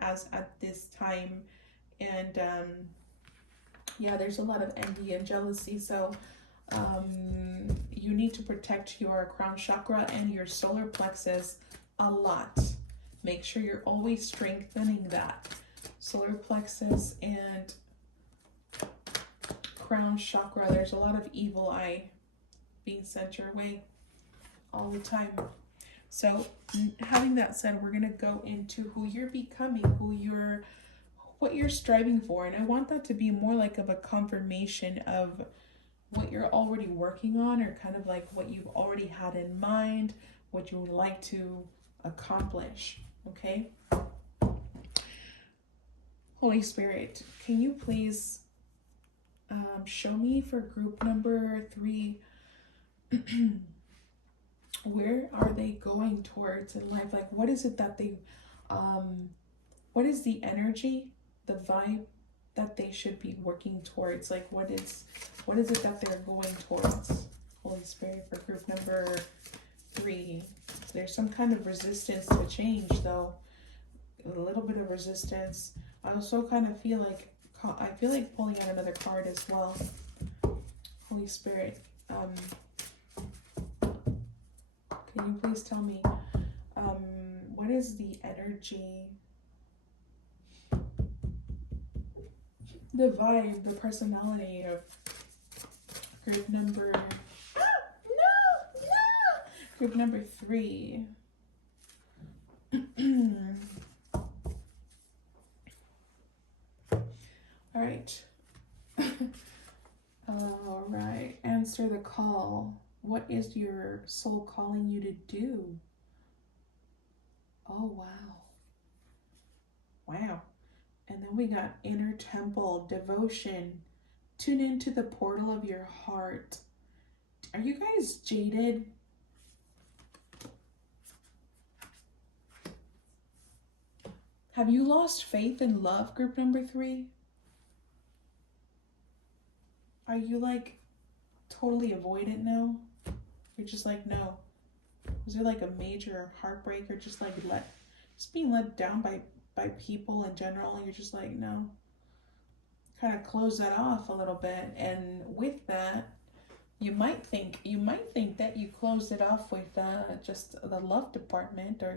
as at this time. And yeah, there's a lot of envy and jealousy. So you need to protect your crown chakra and your solar plexus a lot. Make sure you're always strengthening that solar plexus and crown chakra. There's a lot of evil eye being sent your way all the time. So having that said, we're going to go into who you're becoming, what you're striving for. And I want that to be more like of a confirmation of what you're already working on, or kind of like what you've already had in mind, what you would like to accomplish. Okay? Holy Spirit, can you please show me for group number 3, where are they going towards in life? Like, what is it that they, what is the energy, the vibe that they should be working towards? Like, what is it that they're going towards? Holy Spirit, for group number 3. There's some kind of resistance to change, though. A little bit of resistance. I also kind of feel like pulling out another card as well. Holy Spirit, can you please tell me, what is the energy, the vibe, the personality of group number, group number 3? All right. All right. Answer the call. What is your soul calling you to do? Oh, wow. Wow. And then we got inner temple, devotion. Tune into the portal of your heart. Are you guys jaded? Have you lost faith in love, group number 3? Are you like totally avoidant now? You're just like, no. Was there like a major heartbreak, or just like being let down by people in general? You're just like, no. Kind of close that off a little bit. And with that, you might think that you closed it off with just the love department, or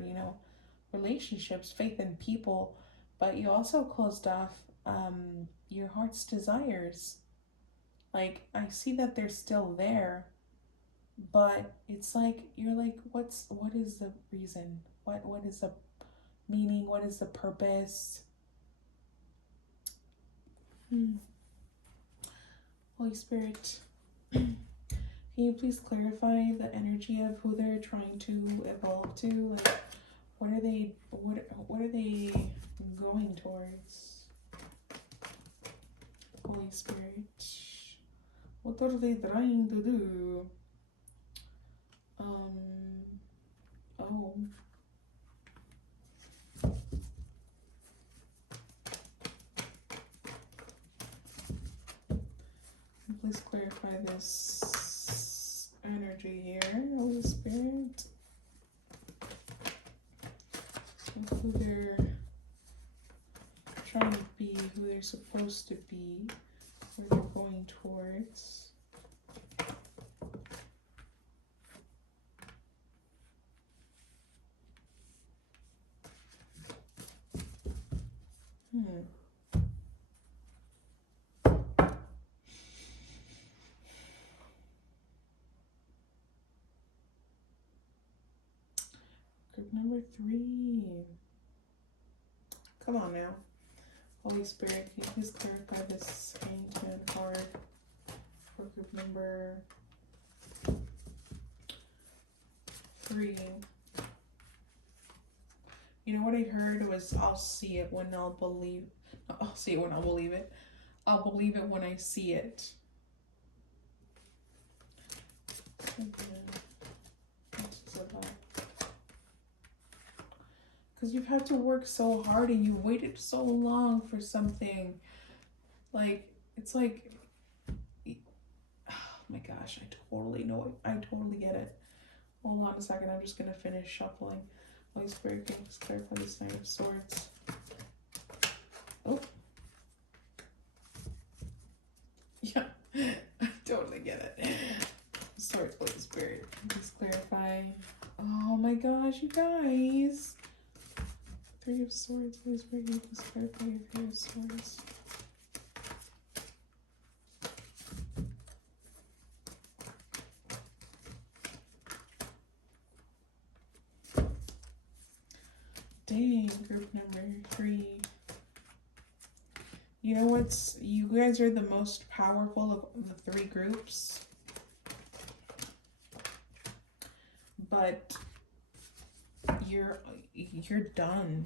relationships, faith in people, but you also closed off your heart's desires. Like, I see that they're still there, but it's like, you're like, what is the reason? What is the meaning? What is the purpose? Holy Spirit, can Can you please clarify the energy of who they're trying to evolve to? Like, what are they going towards? Holy Spirit. What are they trying to do? Oh. Please clarify this energy here, Holy Spirit. Who they're trying to be, who they're supposed to be, where they're going towards. Group number 3. Come on now. Holy Spirit, can you please clarify this Hanged Man card for group number 3? You know what I heard was, I'll see it when I'll believe. I'll see it when I'll believe it. I'll believe it when I see it. Because you've had to work so hard and you waited so long for something. Like, it's like, oh my gosh, I totally know it. I totally get it. Hold on a second, I'm just going to finish shuffling. Holy Spirit, can you just clarify this Knight of Swords? Oh. Yeah, I totally get it. Swords, Holy Spirit, please clarify. Oh my gosh, you guys. 3 of Swords, Holy Spirit, can you please clarify your 3 of Swords? Dang, group number 3. You know what's, you guys are the most powerful of the 3 groups. But you're done.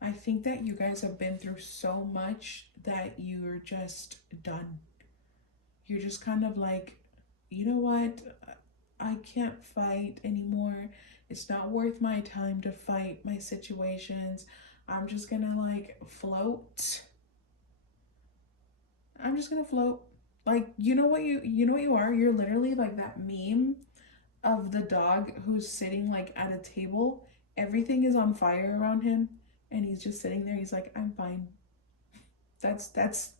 I think that you guys have been through so much that you're just done. You're just kind of like, you know what? I can't fight anymore. It's not worth my time to fight my situations. I'm just gonna like float. I'm just gonna float. Like, you know what you are? You're literally like that meme of the dog who's sitting like at a table. Everything is on fire around him and he's just sitting there. He's like, I'm fine. That's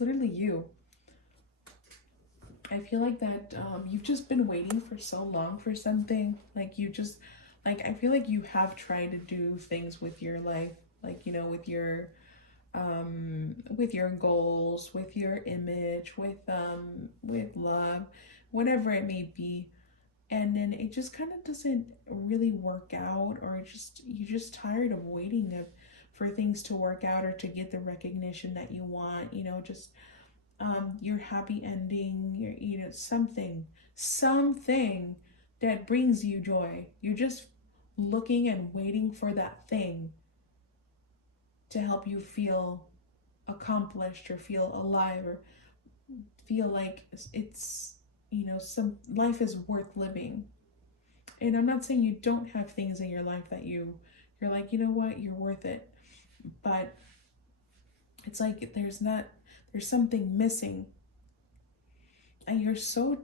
literally you. I feel like that you've just been waiting for so long for something. Like, you just, like, I feel like you have tried to do things with your life, like, you know, with your goals, with your image, with love, whatever it may be. And then it just kind of doesn't really work out, or you're just tired of waiting for things to work out or to get the recognition that you want, you know, just your happy ending, you know, something that brings you joy. You're just looking and waiting for that thing to help you feel accomplished or feel alive or feel like it's, you know, some life is worth living. And I'm not saying you don't have things in your life that you're like, you know what, you're worth it. But it's like there's something missing. And you're so,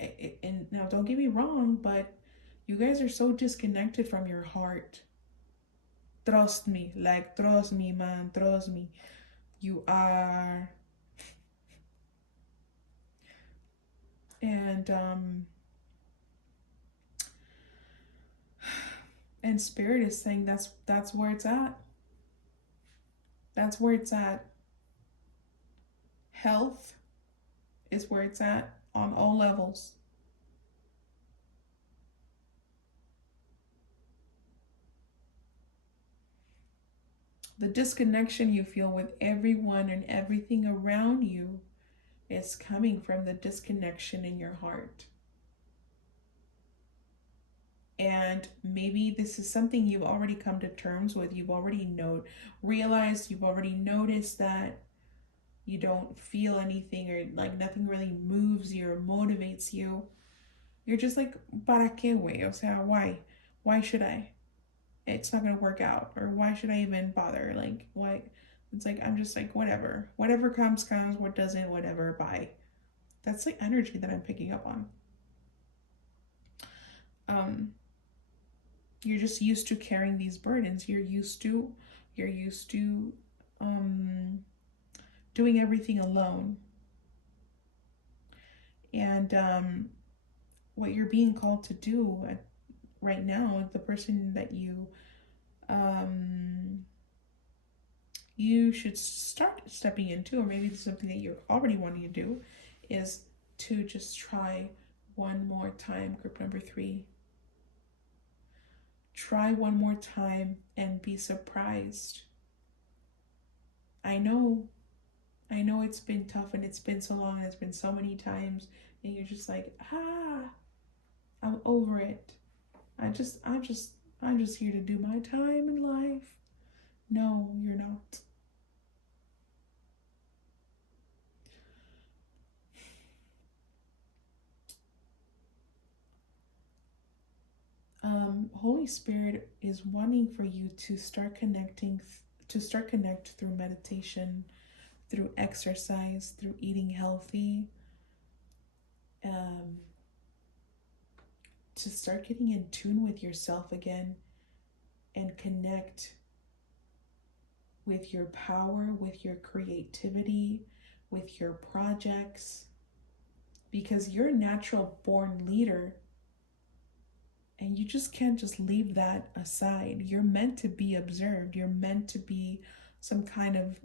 and now don't get me wrong, but you guys are so disconnected from your heart. Trust me, like, trust me, man, trust me. You are. And Spirit is saying that's where it's at. That's where it's at. Health is where it's at on all levels. The disconnection you feel with everyone and everything around you is coming from the disconnection in your heart. And maybe this is something you've already come to terms with. You've already realized, you've already noticed that you don't feel anything, or like nothing really moves you or motivates you. You're just like, ¿para qué, güey? O sea, why? Why should I? It's not gonna work out. Or why should I even bother? Like, why? It's like, I'm just like, whatever. Whatever comes, comes. What doesn't, whatever, bye. That's the energy that I'm picking up on. You're just used to carrying these burdens. You're used to doing everything alone. And what you're being called to do right now, the person that you should start stepping into, or maybe it's something that you're already wanting to do, is to just try one more time. Group number 3. Try one more time and be surprised. I know it's been tough, and it's been so long, and it's been so many times, and you're just like, I'm over it. I'm just here to do my time in life. No, you're not. Holy Spirit is wanting for you to start connect through meditation, through exercise, through eating healthy, to start getting in tune with yourself again and connect with your power, with your creativity, with your projects, because you're a natural born leader. And you just can't just leave that aside. You're meant to be observed. You're meant to be some kind of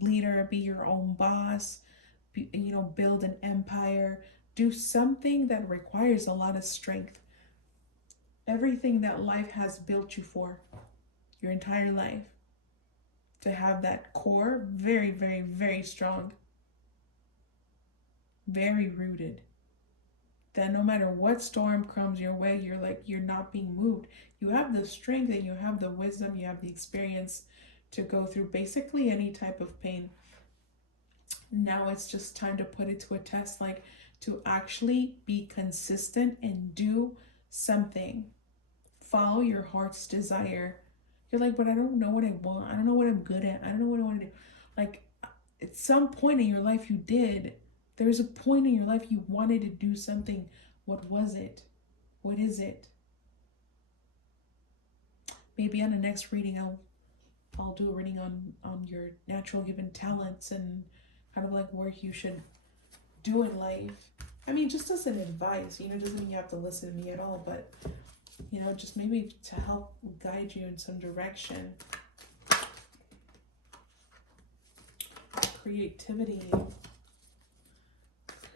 leader, be your own boss, build an empire, do something that requires a lot of strength. Everything that life has built you for, your entire life, to have that core very, very, very strong, very rooted. That no matter what storm comes your way, you're not being moved. You have the strength, and you have the wisdom, you have the experience to go through basically any type of pain. Now it's just time to put it to a test, like to actually be consistent and do something. Follow your heart's desire. You're like, but I don't know what I want. I don't know what I'm good at. I don't know what I want to do. Like, at some point in your life you did. There's a point in your life you wanted to do something. What was it? What is it? Maybe on the next reading I'll do a reading on your natural given talents, and kind of like where you should do in life. I mean, just as an advice, doesn't mean you have to listen to me at all, but just maybe to help guide you in some direction. Creativity.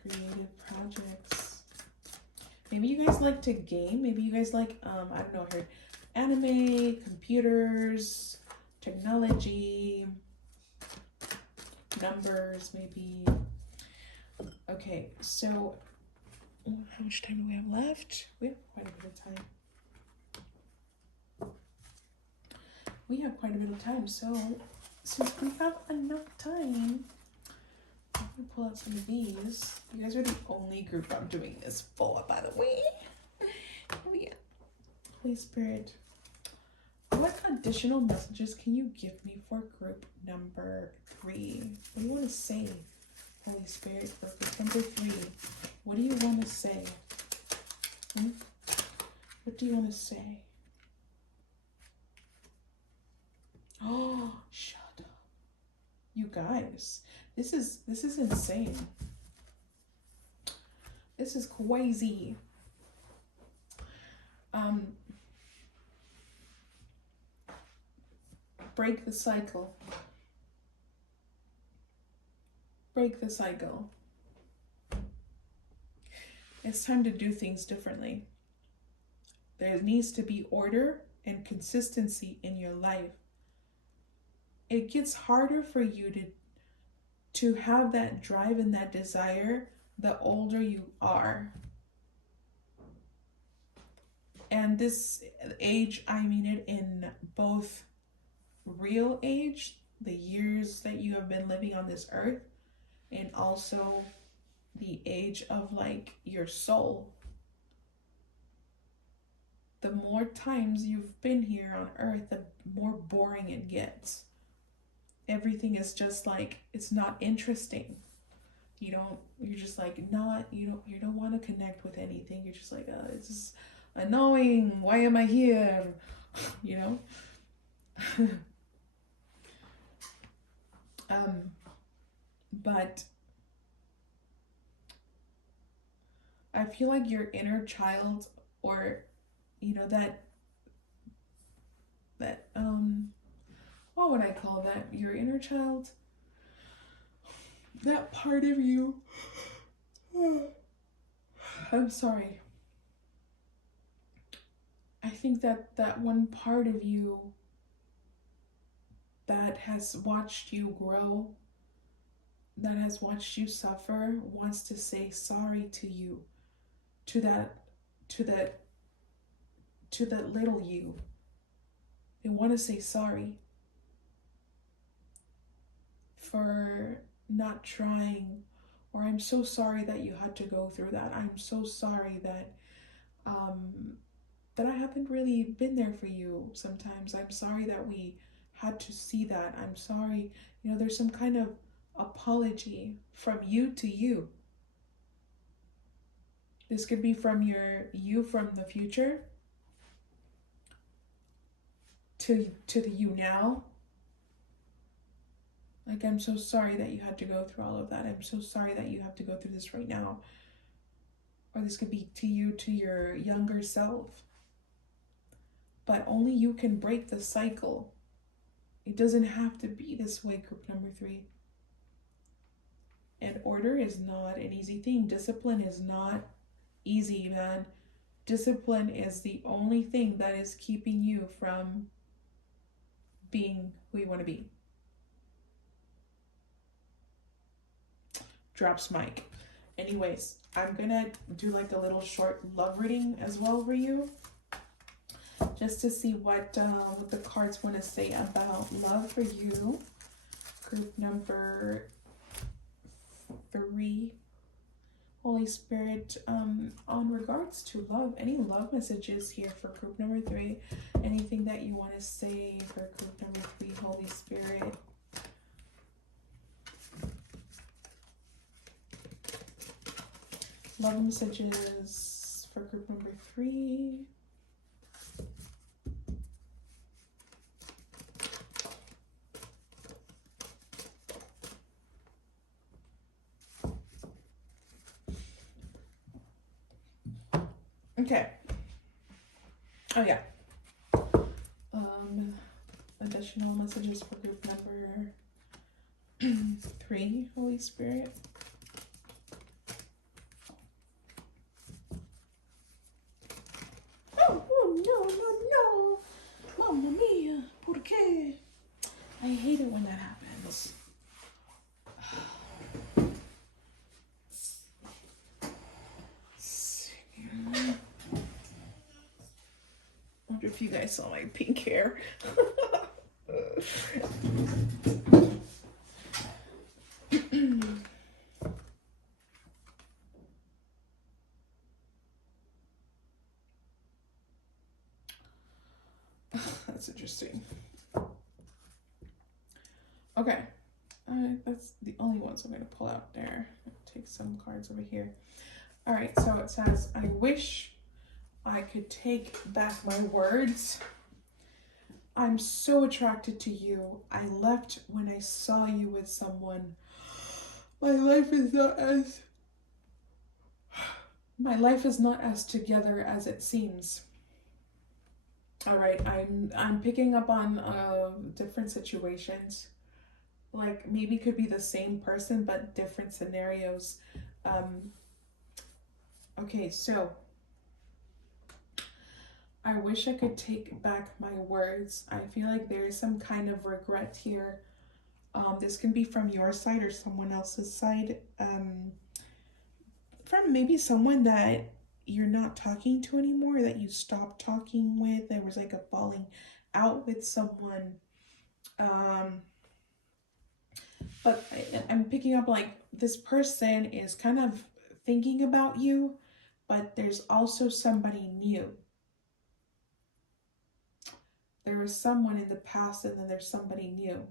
Creative projects. Maybe you guys like to game. Maybe you guys like, I don't know, I heard anime, computers, technology, numbers, maybe. Okay, so how much time do we have left? We have quite a bit of time. So since we have enough time, I'm gonna pull out some of these. You guys are the only group I'm doing this for, by the way. Oh yeah. Holy Spirit, what additional messages can you give me for group number 3? What do you want to say, Holy Spirit, for group number 3? What do you want to say? What do you want to say? Oh, shut up. You guys, this is insane. This is crazy. Break the cycle. Break the cycle. It's time to do things differently. There needs to be order and consistency in your life. it gets harder for you to have that drive and that desire the older you are. And this age, I mean it in both real age, the years that you have been living on this earth, and also the age of like your soul. The more times you've been here on earth, the more boring it gets. Everything is just like, it's not interesting. You're just like not, you don't want to connect with anything. You're just like, it's just annoying. Why am I here? you know? But I feel like your inner child, or that what would I call that? Your inner child, that part of you. I'm sorry. I think that one part of you that has watched you grow, that has watched you suffer, wants to say sorry to you, to that little you. They want to say sorry for not trying, or I'm so sorry that you had to go through that. I'm so sorry that that I haven't really been there for you sometimes. I'm sorry that we had to see that. I'm sorry. There's some kind of apology from you to you. This could be from you from the future to the you now. Like, I'm so sorry that you had to go through all of that. I'm so sorry that you have to go through this right now. Or this could be to you, to your younger self. But only you can break the cycle. It doesn't have to be this way, group number 3. And order is not an easy thing. Discipline is not easy, man. Discipline is the only thing that is keeping you from being who you want to be. Drops mic. Anyways, I'm gonna do like a little short love reading as well for you, just to see what the cards want to say about love for you. Group number 3, Holy Spirit, on regards to love, any love messages here for group number 3, anything that you want to say for group number 3, Holy Spirit. Love messages for group number 3. Okay. Oh yeah. Additional messages for group number 3, Holy Spirit. No. Mamma mia, ¿por qué? I hate it when that happens. I wonder if you guys saw my pink hair. That's interesting. Okay, that's the only ones I'm going to pull out there. I'll take some cards over here. All right, so it says, I wish I could take back my words. I'm so attracted to you. I left when I saw you with someone. My life is not as together as it seems. All right, I'm picking up on different situations. Like, maybe could be the same person but different scenarios. Okay, so I wish I could take back my words. I feel like there is some kind of regret here. This can be from your side or someone else's side. From maybe someone that you're not talking to anymore, that you stopped talking with. There was like a falling out with someone. Um, but I'm picking up like this person is kind of thinking about you, but there's also somebody new. There was someone in the past and then there's somebody new.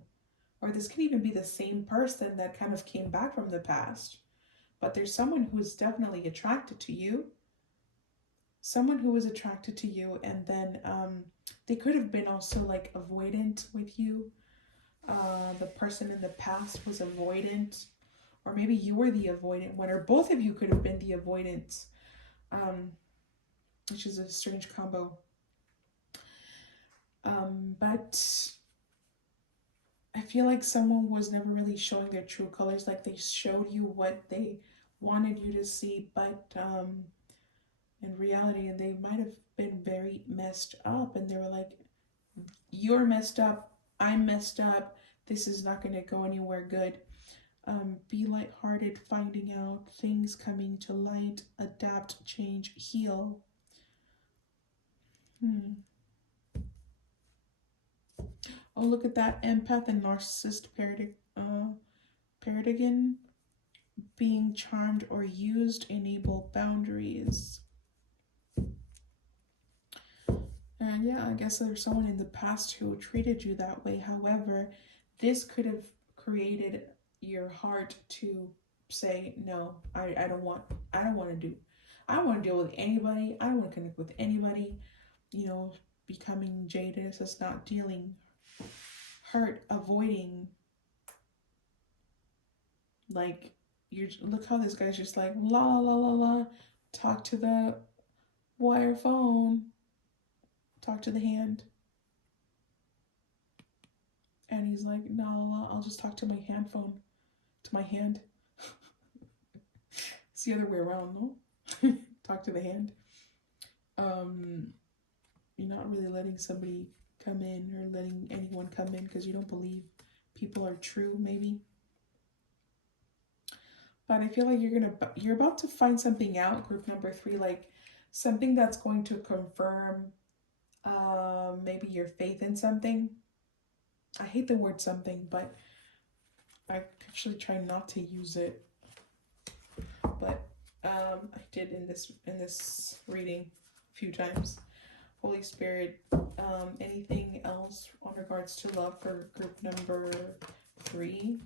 Or this could even be the same person that kind of came back from the past. But there's someone who is definitely attracted to you. Someone who was attracted to you, and then they could have been also like avoidant with you. The person in the past was avoidant, or maybe you were the avoidant one, or both of you could have been the avoidant, um, which is a strange combo. But I feel like someone was never really showing their true colors. Like they showed you what they wanted you to see, but in reality, they might have been very messed up. And they were like, "You're messed up. I'm messed up. This is not going to go anywhere good." Be lighthearted, finding out things coming to light, adapt, change, heal. Oh, look at that empath and narcissist paradigm. Being charmed or used, enable boundaries. And yeah, I guess there's someone in the past who treated you that way. However, this could have created your heart to say, no, I don't want I don't want to deal with anybody. I don't want to connect with anybody. You know, becoming jaded is not dealing, hurt, avoiding. Like, you look how this guy's just like la la la la, talk to the wire phone, talk to the hand, and he's like, no, no, I'll just talk to my hand phone, to my hand. It's the other way around, no? Talk to the hand. You're not really letting somebody come in or letting anyone come in because you don't believe people are true, maybe. But I feel like you're about to find something out, group number 3, like something that's going to confirm maybe your faith in something. I hate the word something, but I actually try not to use it. But I did in this reading a few times. Holy Spirit, anything else on regards to love for group number 3?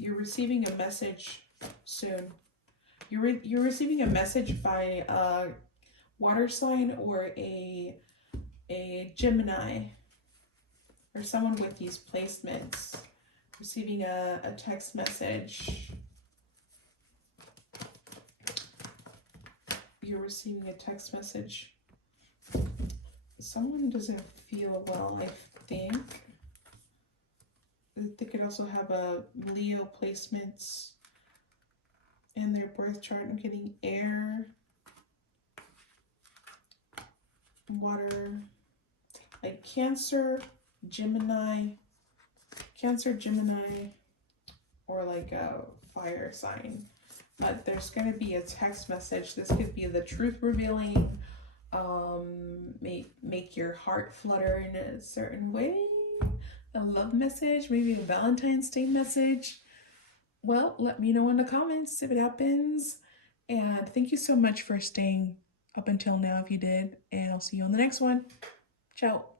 You're receiving a message soon. You're receiving a message by a water sign or a Gemini or someone with these placements. Receiving a text message. You're receiving a text message. Someone doesn't feel well, I think. They could also have a Leo placements in their birth chart. I'm getting air, water, like Cancer, Gemini, or like a fire sign. But there's going to be a text message. This could be the truth revealing, make your heart flutter in a certain way. A love message, maybe a Valentine's Day message. Well, let me know in the comments if it happens. And thank you so much for staying up until now if you did. And I'll see you on the next one. Ciao.